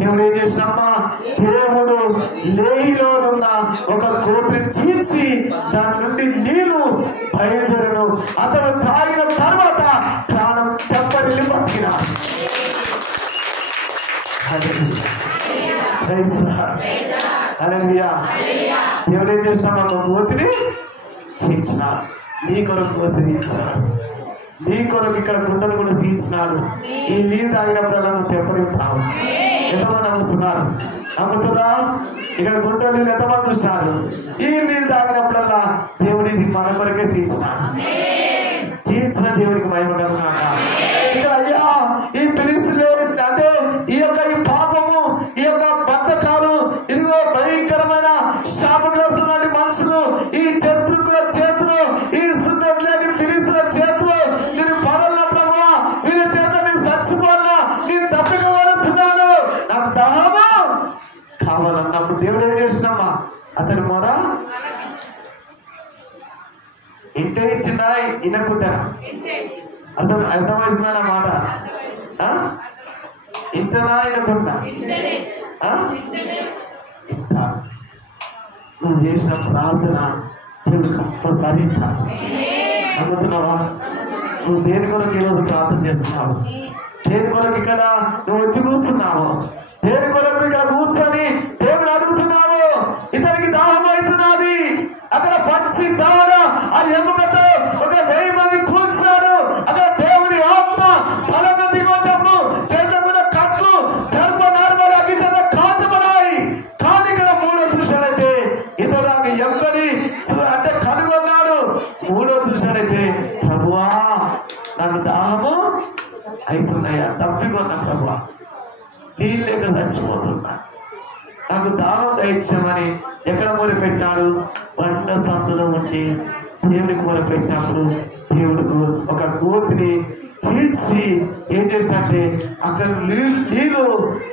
దేవుడు ఏం చేసినమ్మా? దేవుడు లేహిలోనున్న ఒక గోత్రి చీల్చి దాని నుండి నీళ్లు బయలుదేరను. అతడు తాగిన తర్వాత ప్రాణం తెప్పరిల్లి బతికినాడు. దేవుడు ఏం చేసినామా? ఒక గోతిని చీల్చినాడు. నీ కొరకు గోతి తీర్చినాడు. నీ కొరకు ఇక్కడ గుండెలు కూడా తీర్చినాడు. ఈ నీళ్ళు తాగినప్పుడల్లా నువ్వు తెప్పనిస్తావు. ఎంతమంది నమ్ముతున్నారు? నమ్ముతున్నా? ఇక్కడ గుండె నీళ్ళు ఎంతమంది చూసినారు? ఈ నీళ్ళు తాగినప్పుడల్లా దేవుడు ఇది మన కొరకే తీర్చినాడు. తీర్చిన దేవుడికి మహిమ కలుగుగాక. ఇక్కడ అయ్యా ఈ ఫిలిష్తీయులు అంటే ఈ పాపము, ఈ బద్ధకాలు, ఇదిగో భయంకరమైన శాపగ్రస్తులాంటి మనుషులు ఈ శత్రుకుల చేతులు, ఈ సున్నతి లేని ఫిలిష్తీయుల చేతులు నేను పడల ప్రభువా, వీరి చేత నేను చచ్చిపోవాలా, నేను తప్పిపోవచ్చున్నాను, నాకు దాహము కావాలన్నప్పుడు దేవుడు ఏం చేసినమ్మా? అతని మొర ఇంటే ఇచ్చిందా ఇనకుంటారా? అర్థమవుతుందా మాట? ఇంటనా ఇనకుండా ఇంటా. నువ్వు చేసిన ప్రార్థన దేవుడు కంపల్సరీ ఇంటాడు. నమ్ముతున్నావా? నువ్వు దేని కొరకు ఈరోజు ప్రార్థన చేస్తున్నావు? దేని కొరకు ఇక్కడ నువ్వు వచ్చి కూర్చున్నావు? దేని కొరకు ఇక్కడ కూర్చొని దేవుడు అడుగుతున్నావు? ఇతనికి దాహం అవుతున్నది. అక్కడ పచ్చి దాడ ఆ ఎముకతో ఒక 1000 మంది కూర్చున్నాడు. అక్కడ దేవుని ఆత్మ బలంగా దిగొచ్చినప్పుడు చేతకున్న కట్లు జరుపు నడవలు అగ్గి చేత కాల్చబడాయి. కానీ ఇక్కడ 3వ చూశాడైతే ఇతడు ఆ ఎముకని అంటే కనుగొన్నాడు. 3వ చూశాడైతే ప్రభువా నాకు దాహము అవుతుందయ్యా, తప్పికొన్నా ప్రభువా, నీళ్ళు లేక చచ్చిపోతున్నా, నాకు దాహం దయచేయమని ఎక్కడ మొరపెట్టాడు? బండ సందులో ఉండి దేవుడికి మొరపెట్టినప్పుడు దేవుడు ఒక గోతిని చీల్చి ఏం చేసినట్టే అక్కడ నీళ్ళు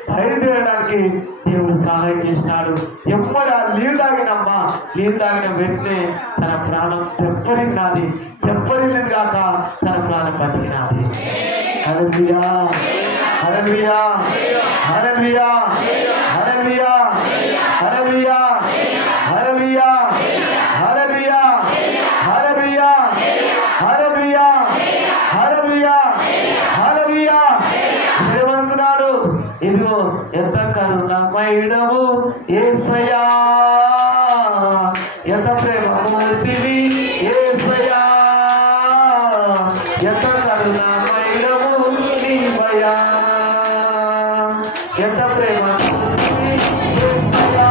బయలుదేరడానికి దేవుడు సహాయం చేసినాడు. ఎప్పుడు ఆ నీళ్ళు తాగినమ్మా, నీళ్ళు తాగిన వెంటనే తన ప్రాణం తెప్పరిల్లినది. తెప్పరిల్లింది కాక తన ప్రాణం బతికినది. హల్లెలూయా, hallelujah, hallelujah, hallelujah, hallelujah, hallelujah, hallelujah, hallelujah, hallelujah, hallelujah, హల్లెలూయా. ఏమనుకున్నాడు? ఇదిగో ఎంత కరుణమయుడవు యేసయ్యా, ఎంత ప్రేమమూర్తివి యేసయ్యా, ఎంత కరుణమయుడవు నీవయ్యా, ఎంత ప్రేమమూర్తివి యేసయ్యా,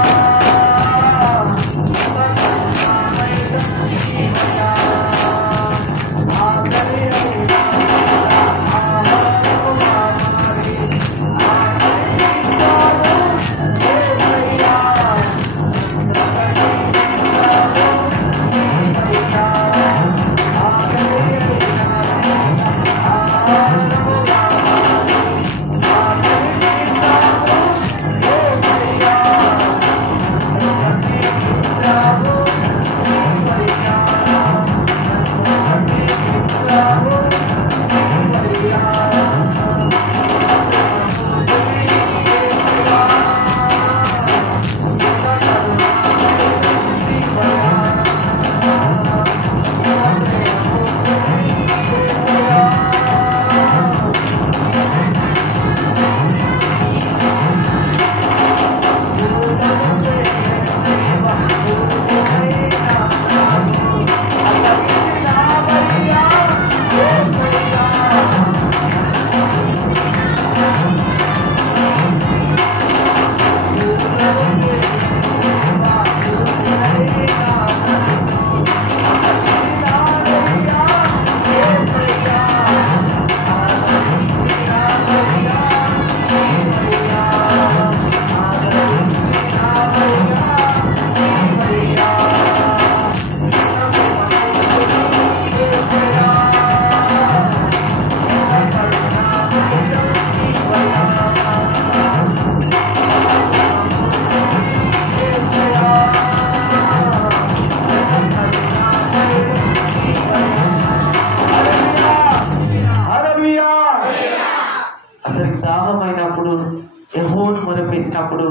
పెట్టినప్పుడు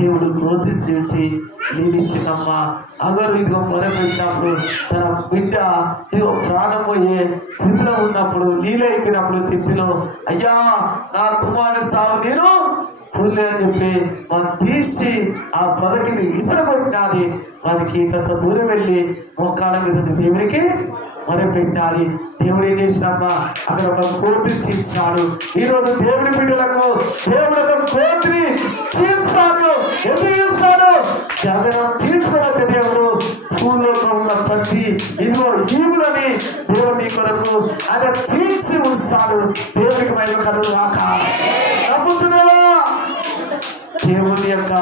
దేవుడు నోతి చీల్చి నీలిచ్చినమ్మ అగరు ఇదిగో మొరపెట్టినప్పుడు తన బిడ్డ ఇదిగో ప్రాణం పోయే స్థితిలో ఉన్నప్పుడు నీళ్ళైపోయినప్పుడు తిత్తిలో అయ్యా నా కుమారుని సాగు నేను చూడలే అని చెప్పి మనం తీసి ఆ పదకిని ఇసురగొట్టినది వానికి ఇట్లా దూరం వెళ్ళి మోకాళ్ళ మీద దేవునికి మొరపెట్టాలి. దేవుడు ఏం చేసినమ్మా అక్కడ ఒక కోతిని చీల్చినాడు. ఈరోజు దేవుని బిడ్డలకు దేవుడు ఒక కోతిని చీల్స్తాడు. ఎందుకు చేస్తాడు? జగనం చీల్చవచ్చు. దేవుడు భూలోకంలో ఉన్న ప్రతి ఇదిగో జీవులని దేవుడు నీ కొరకు ఆయన చీల్చి ఉంచుతాడు. దేవునికి మహిమ కలుగుగాక. నమ్ముతున్నావా? దేవుని యొక్క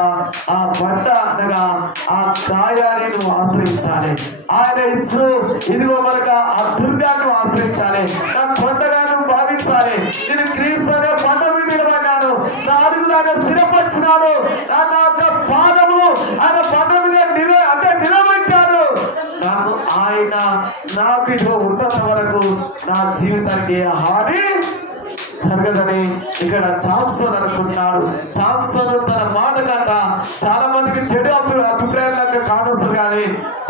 ఆ బండ అనగా ఆ గాయాన్ని నువ్వు ఆశ్రయించాలి. ఆయన ఇచ్చు ఇదిగో మనకు ఆ దుర్గాన్ని ఆశ్రయించాలి. నా కొండగా నువ్వు భావించాలి. నేను క్రీస్తు అనే బండ మీద నిలబడ్డాను. నా అడుగులాగా స్థిరపరిచినాడు. నా యొక్క పాదములు ఆయన బండ మీద నిలబెట్టాడు. నాకు ఇదిగో ఉన్నంత వరకు నా జీవితానికి హాని జరగదని ఇక్కడ సామ్సోన్ అనుకుంటున్నాడు. సామ్సోన్ తన మాట కంట చాలా మందికి చెడు అభిప్రాయాలకు కానొస్తుంది. కానీ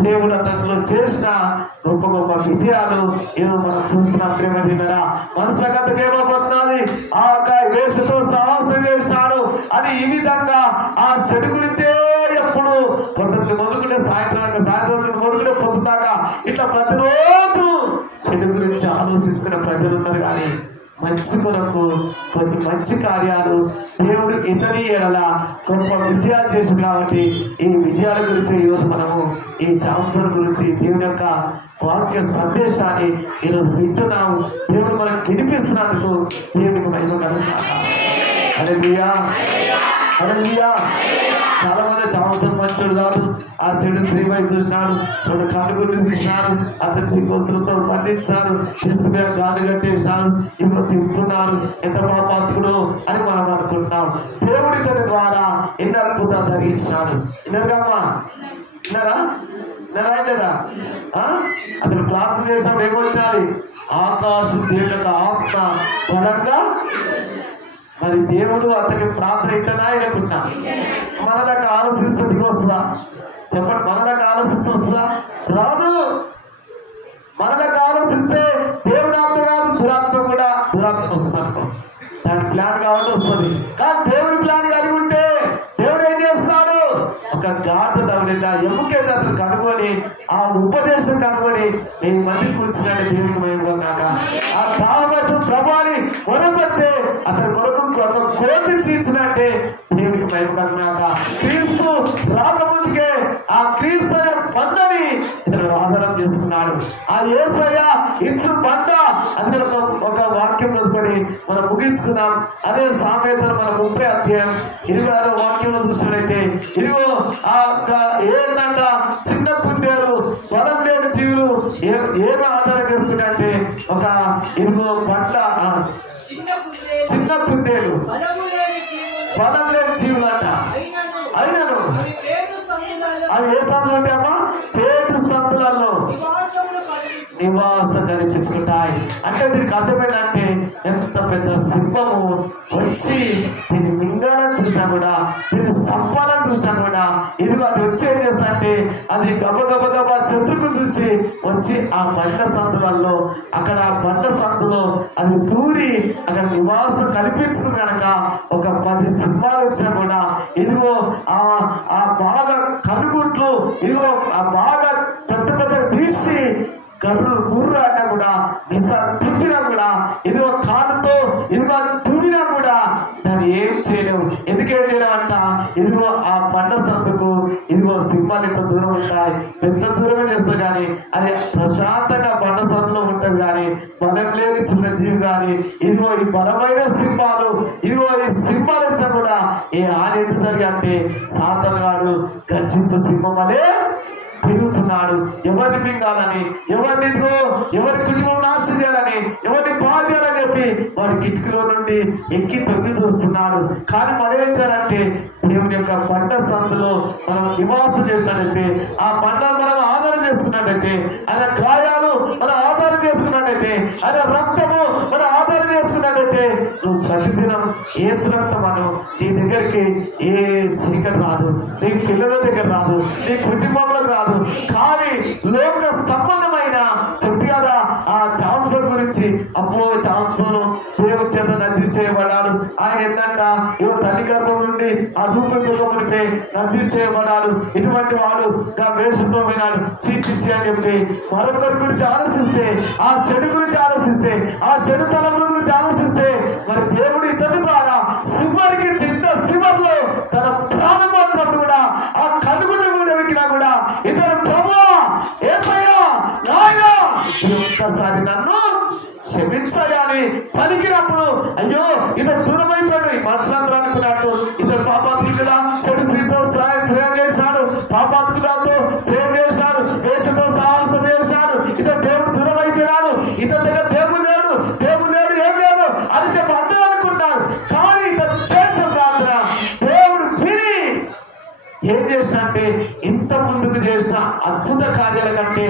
దేవుడు అతనిలో చేసిన గొప్ప గొప్ప విజయాలు ఏదో మనం చూస్తున్నాం. ప్రేమ తిన్నరా మనుషులకు అంతకేమవుతున్నది? ఆ వేషతో సాహసం చేస్తాడు. అది ఈ విధంగా ఆ చెడు గురించే ఎప్పుడు పొద్దున్న మొదలుకుంటే సాయంత్రం మొదలుకుంటే పొద్దుదాకా ఇట్లా ప్రతిరోజు చెడు గురించి ఆలోచించుకునే ప్రజలు ఉన్నారు. కానీ మంచి కొరకు కొన్ని మంచి కార్యాలు దేవుడు ఇతని ఎడల గొప్ప విజయాలు చేసింది. కాబట్టి ఈ విజయాల గురించి ఈరోజు మనము ఈ సామ్సోన్ గురించి దేవుని యొక్క వాక్య సందేశాన్ని ఈరోజు వింటున్నాము. దేవుడు మనకు వినిపిస్తున్నందుకు దేవునికి మహిమ కలుగుగాక. హల్లెలూయా, హల్లెలూయా. చాలా మంది సామ్సోన్ మంచోడు కాదు, ఆ చెడు స్త్రీ వైపు చూసినాడు, రెండు కనుగుడ్లు తీసినాడు, అతన్ని గొంతులతో బంధించారు, తీసుకునే గాలి కట్టేసినాడు, ఇదిగో తింటున్నాడు, ఎంత పాపాత్ముడు అని మనం అనుకుంటున్నాం. దేవుడి తన ద్వారా ఎన్ని అద్భుతాలు జరిగించినాడు. విన్నారమ్మా? విన్నారా? లేదా? అతను ప్రార్థన చేసినప్పుడు ఏమొచ్చాలి? ఆకాశం దేవుని యొక్క ఆత్మ బలంగా. మరి దేవుడు అతని ప్రార్థన ఇంటనా అనుకుంటున్నా? మనలకు ఆలోచిస్తూ దిగి వస్తుందా? చెప్పండి. మనలకు ఆలోచిస్తూ వస్తుందా? రాదు. మనలకు ఆలోచిస్తే దేవుడు ఆత్మ కాదు, దురాత్మ కూడా దురాత్మ వస్తుంది అనుకో. దాని ప్లాన్ కాబట్టి వస్తుంది. కానీ దేవుడి ప్లాన్ కలిగి ఉంటే దేవుడు ఏం చేస్తాడు? ఒక గాత దవడిగా ఎముకైతే అతను కనుగొని ఆ ఉపదేశం కనుగొని 1000 మంది కూర్చున్నాడు. దేవునికి మహిమ కాక. ఆ దావతు ప్రభాని మొరపెడితే అతని కొరకు ఒక కోతిని చీల్చినట్టే దేవునికి మహిమ కలుగుగాక. క్రీస్తు రాకముందుకే ఆ క్రీస్తు అనే బండని ఇతను ఆధారం చేసుకున్నాడు. ఆ యేసయ్య ఇచ్చు బండ అందుకని ఒక వాక్యం చదువుకొని మనం ముగించుకుందాం. అదే సామెతలు మన 30 అధ్యాయం 26వ వాక్యంలో చూసినట్లయితే ఇదిగో ఆ ఏంటంట చిన్న కుందేలు బలం లేని జీవులు ఏమి ఆధారం చేసుకుంటే ఒక ఇదిగో బండ చిన్న కుందేలు బలం లేని జీవులు అంట. అయినను అవి ఏ సందులు అంటే అమ్మా? పేటు సందులలో నివాసం కనిపించుకుంటాయి. అంటే దీనికి అర్థమైందంటే ఎంత పెద్ద సింహము వచ్చి దీన్ని మింగాలని చూసినా కూడా, దీన్ని సంపాలని చూసినా కూడా, ఇదిగో అది వచ్చి ఏం చేస్తా అంటే అది గబగబగబా చతురుకు చూసి వచ్చి ఆ బండ సందులలో అక్కడ ఆ బండ సందులో అది దూరి అక్కడ నివాసం కల్పించుకుంది కనుక ఒక 10 సింహాలు వచ్చినా కూడా ఇదిగో ఆ బాగా కనుగుట్లు ఇదిగో ఆ బాగా పెద్ద తీసి గుర్రు అన్నా కూడా తిప్పినా కూడా ఇదిగో కాలుతో ఇదిగో దువ్వినా కూడా దాన్ని ఏం చేయలేవు. ఎందుకేం చేయలేమంట? ఇదిగో ఆ బండ సందుకు ఇదిగో సింహాలు ఎంత దూరం ఉంటాయి, ఎంత దూరమే చేస్తారు. కానీ అది ప్రశాంతంగా బండ సందులో ఉంటుంది. కానీ బలం లేని చిన్న జీవి కానీ ఇదిగో ఈ బలమైన సింహాలు ఇదిగో ఈ సింహాలు వచ్చినా కూడా ఏ హాని ఎందుకు జరిగి అంటే సాతాను గాడు గర్జింపు సింహం అనే తిరుగుతున్నాడు. ఎవరిని మింగాలని, ఎవరి కుటుంబం నాశనం చేయాలని, ఎవరిని పాడు చేయాలని చెప్పి వాడి కిటికీలో నుండి ఎక్కి తొంగి చూస్తున్నాడు. కానీ మనం ఏం చేయాలంటే దేవుని యొక్క బండ సందులో మనం నివాసం చేసినట్టయితే, ఆ బండ మనం ఆధారం చేసుకున్నట్టయితే, ఆయన గాయాలు మనం ఆధారం చేసుకున్నట్టయితే, ఆయన రక్తము మనం ఆధారం చేసుకున్నట్టయితే నువ్వు ప్రతిదినం యేసు రక్తం నీ దగ్గరికి ఏ చీకటి రాదు, నీ పిల్లల దగ్గర రాదు, నీ కుటుంబంలోకి రాదు. కానీ లోక సంబంధమైన చెప్తి కదా ఆ జాంసన్ గురించి, అమ్మో జాంసోను దేవుని చేత నర్జీ చేయబడ్డాడు. ఆయన ఏంటంట తల్లి గర్భం నుండి ఆ రూపొందిపే నర్జీ చేయబడ్డాడు. ఇటువంటి వాడు వేషంతో వినాడు చీచిచ్చి అని చెప్పి మరొకరి గురించి ఆలోచిస్తే, ఆ చెడు గురించి ఆలోచిస్తే, ఆ చెడు తలముల గురించి ఆలోచిస్తే మరి దేవుడు ఇతని ద్వారా శివరికి చిన్న శివర్లో తన ప్రాణం మాత్రప్పుడు కూడా ఆ కనుగుడు వెకినా కూడా ఇతను ప్రభువా యేసయ్యా నాయనా ఒక్కసారి నన్ను క్షమించయ్యా అని పలికినప్పుడు అయ్యో ఇతను దూరం అయిపోయాడు. ఈ మనుషులందరూ అనుకున్నట్టు ఇతడు పాపాత్ములు కదా, చెడు స్త్రీతో శ్రేయం చేశాడు, పాపాత్ములతో శ్రేయం చేశాడు, దేశంతో సాహసం చేశాడు, ఇతను దేవుడు దూరం అయిపోయినాడు, ఇతని దగ్గర దేవుడు లేడు, దేవుడు లేడు, ఏం లేదు అని చెప్పి అందరూ అనుకుంటారు. కానీ ఇతను చేసిన ప్రార్థన దేవుడు విని ఏం చేసినంటే ఇంత ముందుకు చేసిన అద్భుత కార్యాల కంటే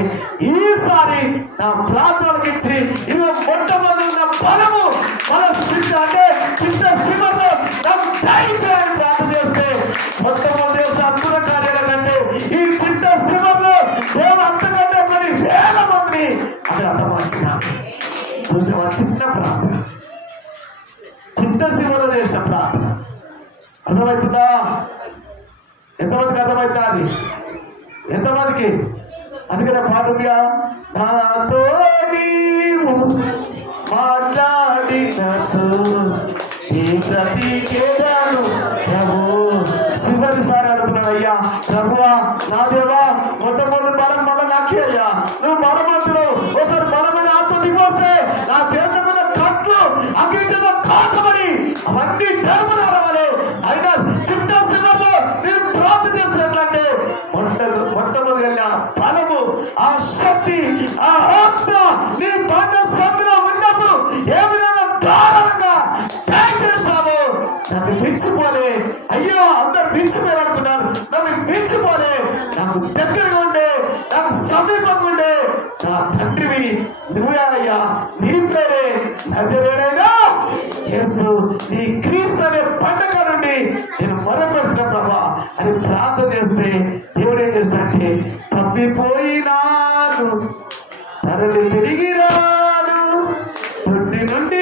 ఈసారి నా ప్రార్థనలకు ఇచ్చి ఇది మొట్టమొదటి ఉన్న బలము మన స్థితి అంటే చిన్న శ్రీమతో నాకు దయచేయని ప్రార్థన చేస్తే మొట్టమొదటి చేసిన అద్భుత కార్యాల కంటే ఈ చిన్న శ్రీమలో దేవుడు అంతకంటే కొన్ని వేల మందిని అక్కడ అంతమార్చిన చూసిన చిన్న ప్రార్థన, చిన్న శ్రీమలో చేసిన ప్రార్థన అర్థమవుతుందా? ఎంతమందికి అర్థమవుతా? అది ఎంతమందికి? అందుకనే పాట ఉందిగా, నాతో నీవు మాట్లాడినచు ఈ ప్రతికేదాను ప్రభు. శివరిసారి అడుగుతున్నాడు, అయ్యా ప్రభువా నా దేవా మొట్టమొదటి బలం మళ్ళీ నాకే అయ్యా, నువ్వు బలవంతుడు ఒకసారి బలమైన ఆత్మ దిగొస్తే నా చేతుకున్న కట్లు అగ్ని చేత కాచబడి అవన్నీ ధర్మ రావాలి. అయినా చిట్ట శివర్లో నేను ప్రార్థన చేస్తున్నట్లంటే మొట్టమొదటి బలము, ఆ శక్తి, ఆ ఆత్మ నీ బండ సందులో ఉన్నప్పుడు ఏ విధంగా కారణంగా దయచేసావు. నన్ను మించిపోలే, అయ్యో అందరు మించిపోయారనుకున్నారు, నన్ను మించిపోలే, నాకు దగ్గరగా ఉండే, నాకు సమీపంగా ఉండే నా తండ్రివి నువ్వే అయ్యా, నీ పేరే నజరేయుడైన యేసు, నీ క్రీస్తు అనే పండగ నుండి నేను మొరపెట్టిన ప్రభా అని ప్రార్థన చేస్తే దేవుడు ఏం చేస్తాడంటే తప్పిపోయినాను తరలి తిరిగి రాను తొట్టి నుండి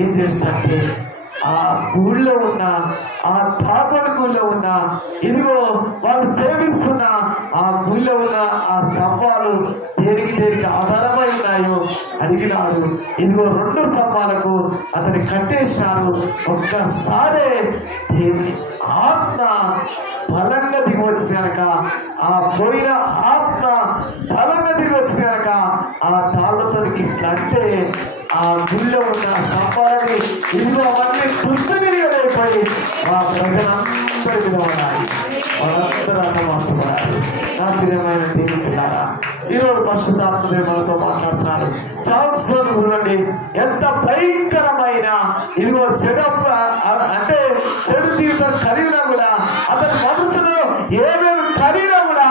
ఏం చేసినట్టే ఆ ఊళ్ళో ఉన్న ఆ తాగోని గుళ్ళో ఉన్న ఇదిగో వాళ్ళు సేవిస్తున్న ఆ గుళ్ళో ఉన్న ఆ స్తంభాలు దేనికి ఆధారమై ఉన్నాయో అడిగినాడు. ఇదిగో 2 స్తంభాలకు అతన్ని కట్టేసినాడు. ఒక్కసారే దేవుని ఆత్మ బలంగా దిగి వచ్చింది కనుక, ఆ పోయిన ఆత్మ బలంగా దిగి వచ్చింది కనుక ఆ తాళ్ళతోనికి కట్టే ఆ గుళ్ళో ఉన్న స్తంభాలని ఇదిగో అవన్నీ తుత్తునిరిగలైపోయి ఆ ప్రజలందరి మీద ఉన్నాయి. వాళ్ళందరూ అర్థమార్చబడాలి. నా ప్రియమైన దేవుని పిల్లారా, ఈరోజు పరిశుద్ధాత్మ దేవుడు మనతో మాట్లాడుతున్నాడు. చాప్సన్ చూడండి, ఎంత భయంకరమైన ఇదిగో అంటే చెడు జీవితం కలిగినా కూడా, అతని మనసులో ఏమేమి కలిగినా కూడా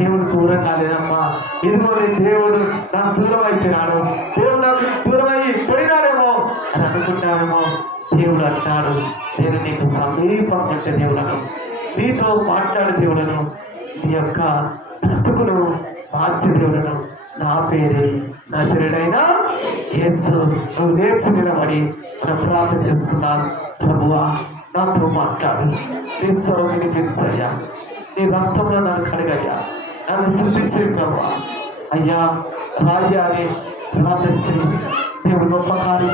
దేవుడు దూరం కాలేదమ్మా. ఇదిగో నీ దేవుడు నాకు దూరం అయిపోయినాడు, దేవుడు నాకు దూరం పోయినాడేమో అని అనుకుంటానేమో. దేవుడు అంటాడు, నేను నీకు సమీపం అంటే దేవుడను, నీతో మాట్లాడే దేవుడను, నీ యొక్క బ్రతుకును మార్చే దేవుడను, నా పేరే నజరేయుడైన యేసు. నువ్వు లేచి నిలబడి మనం ప్రార్థన చేసుకున్నాను. ప్రభువా, నాతో మాట్లాడు, నీ స్వరం వినిపించయ్యా, నీ రక్తంలో నన్ను కడగయ్యా, నన్ను శుద్ధించే ప్రభువా. అయ్యా రాయ్యా అని ప్రార్థించి దేవుడు గొప్ప కార్యం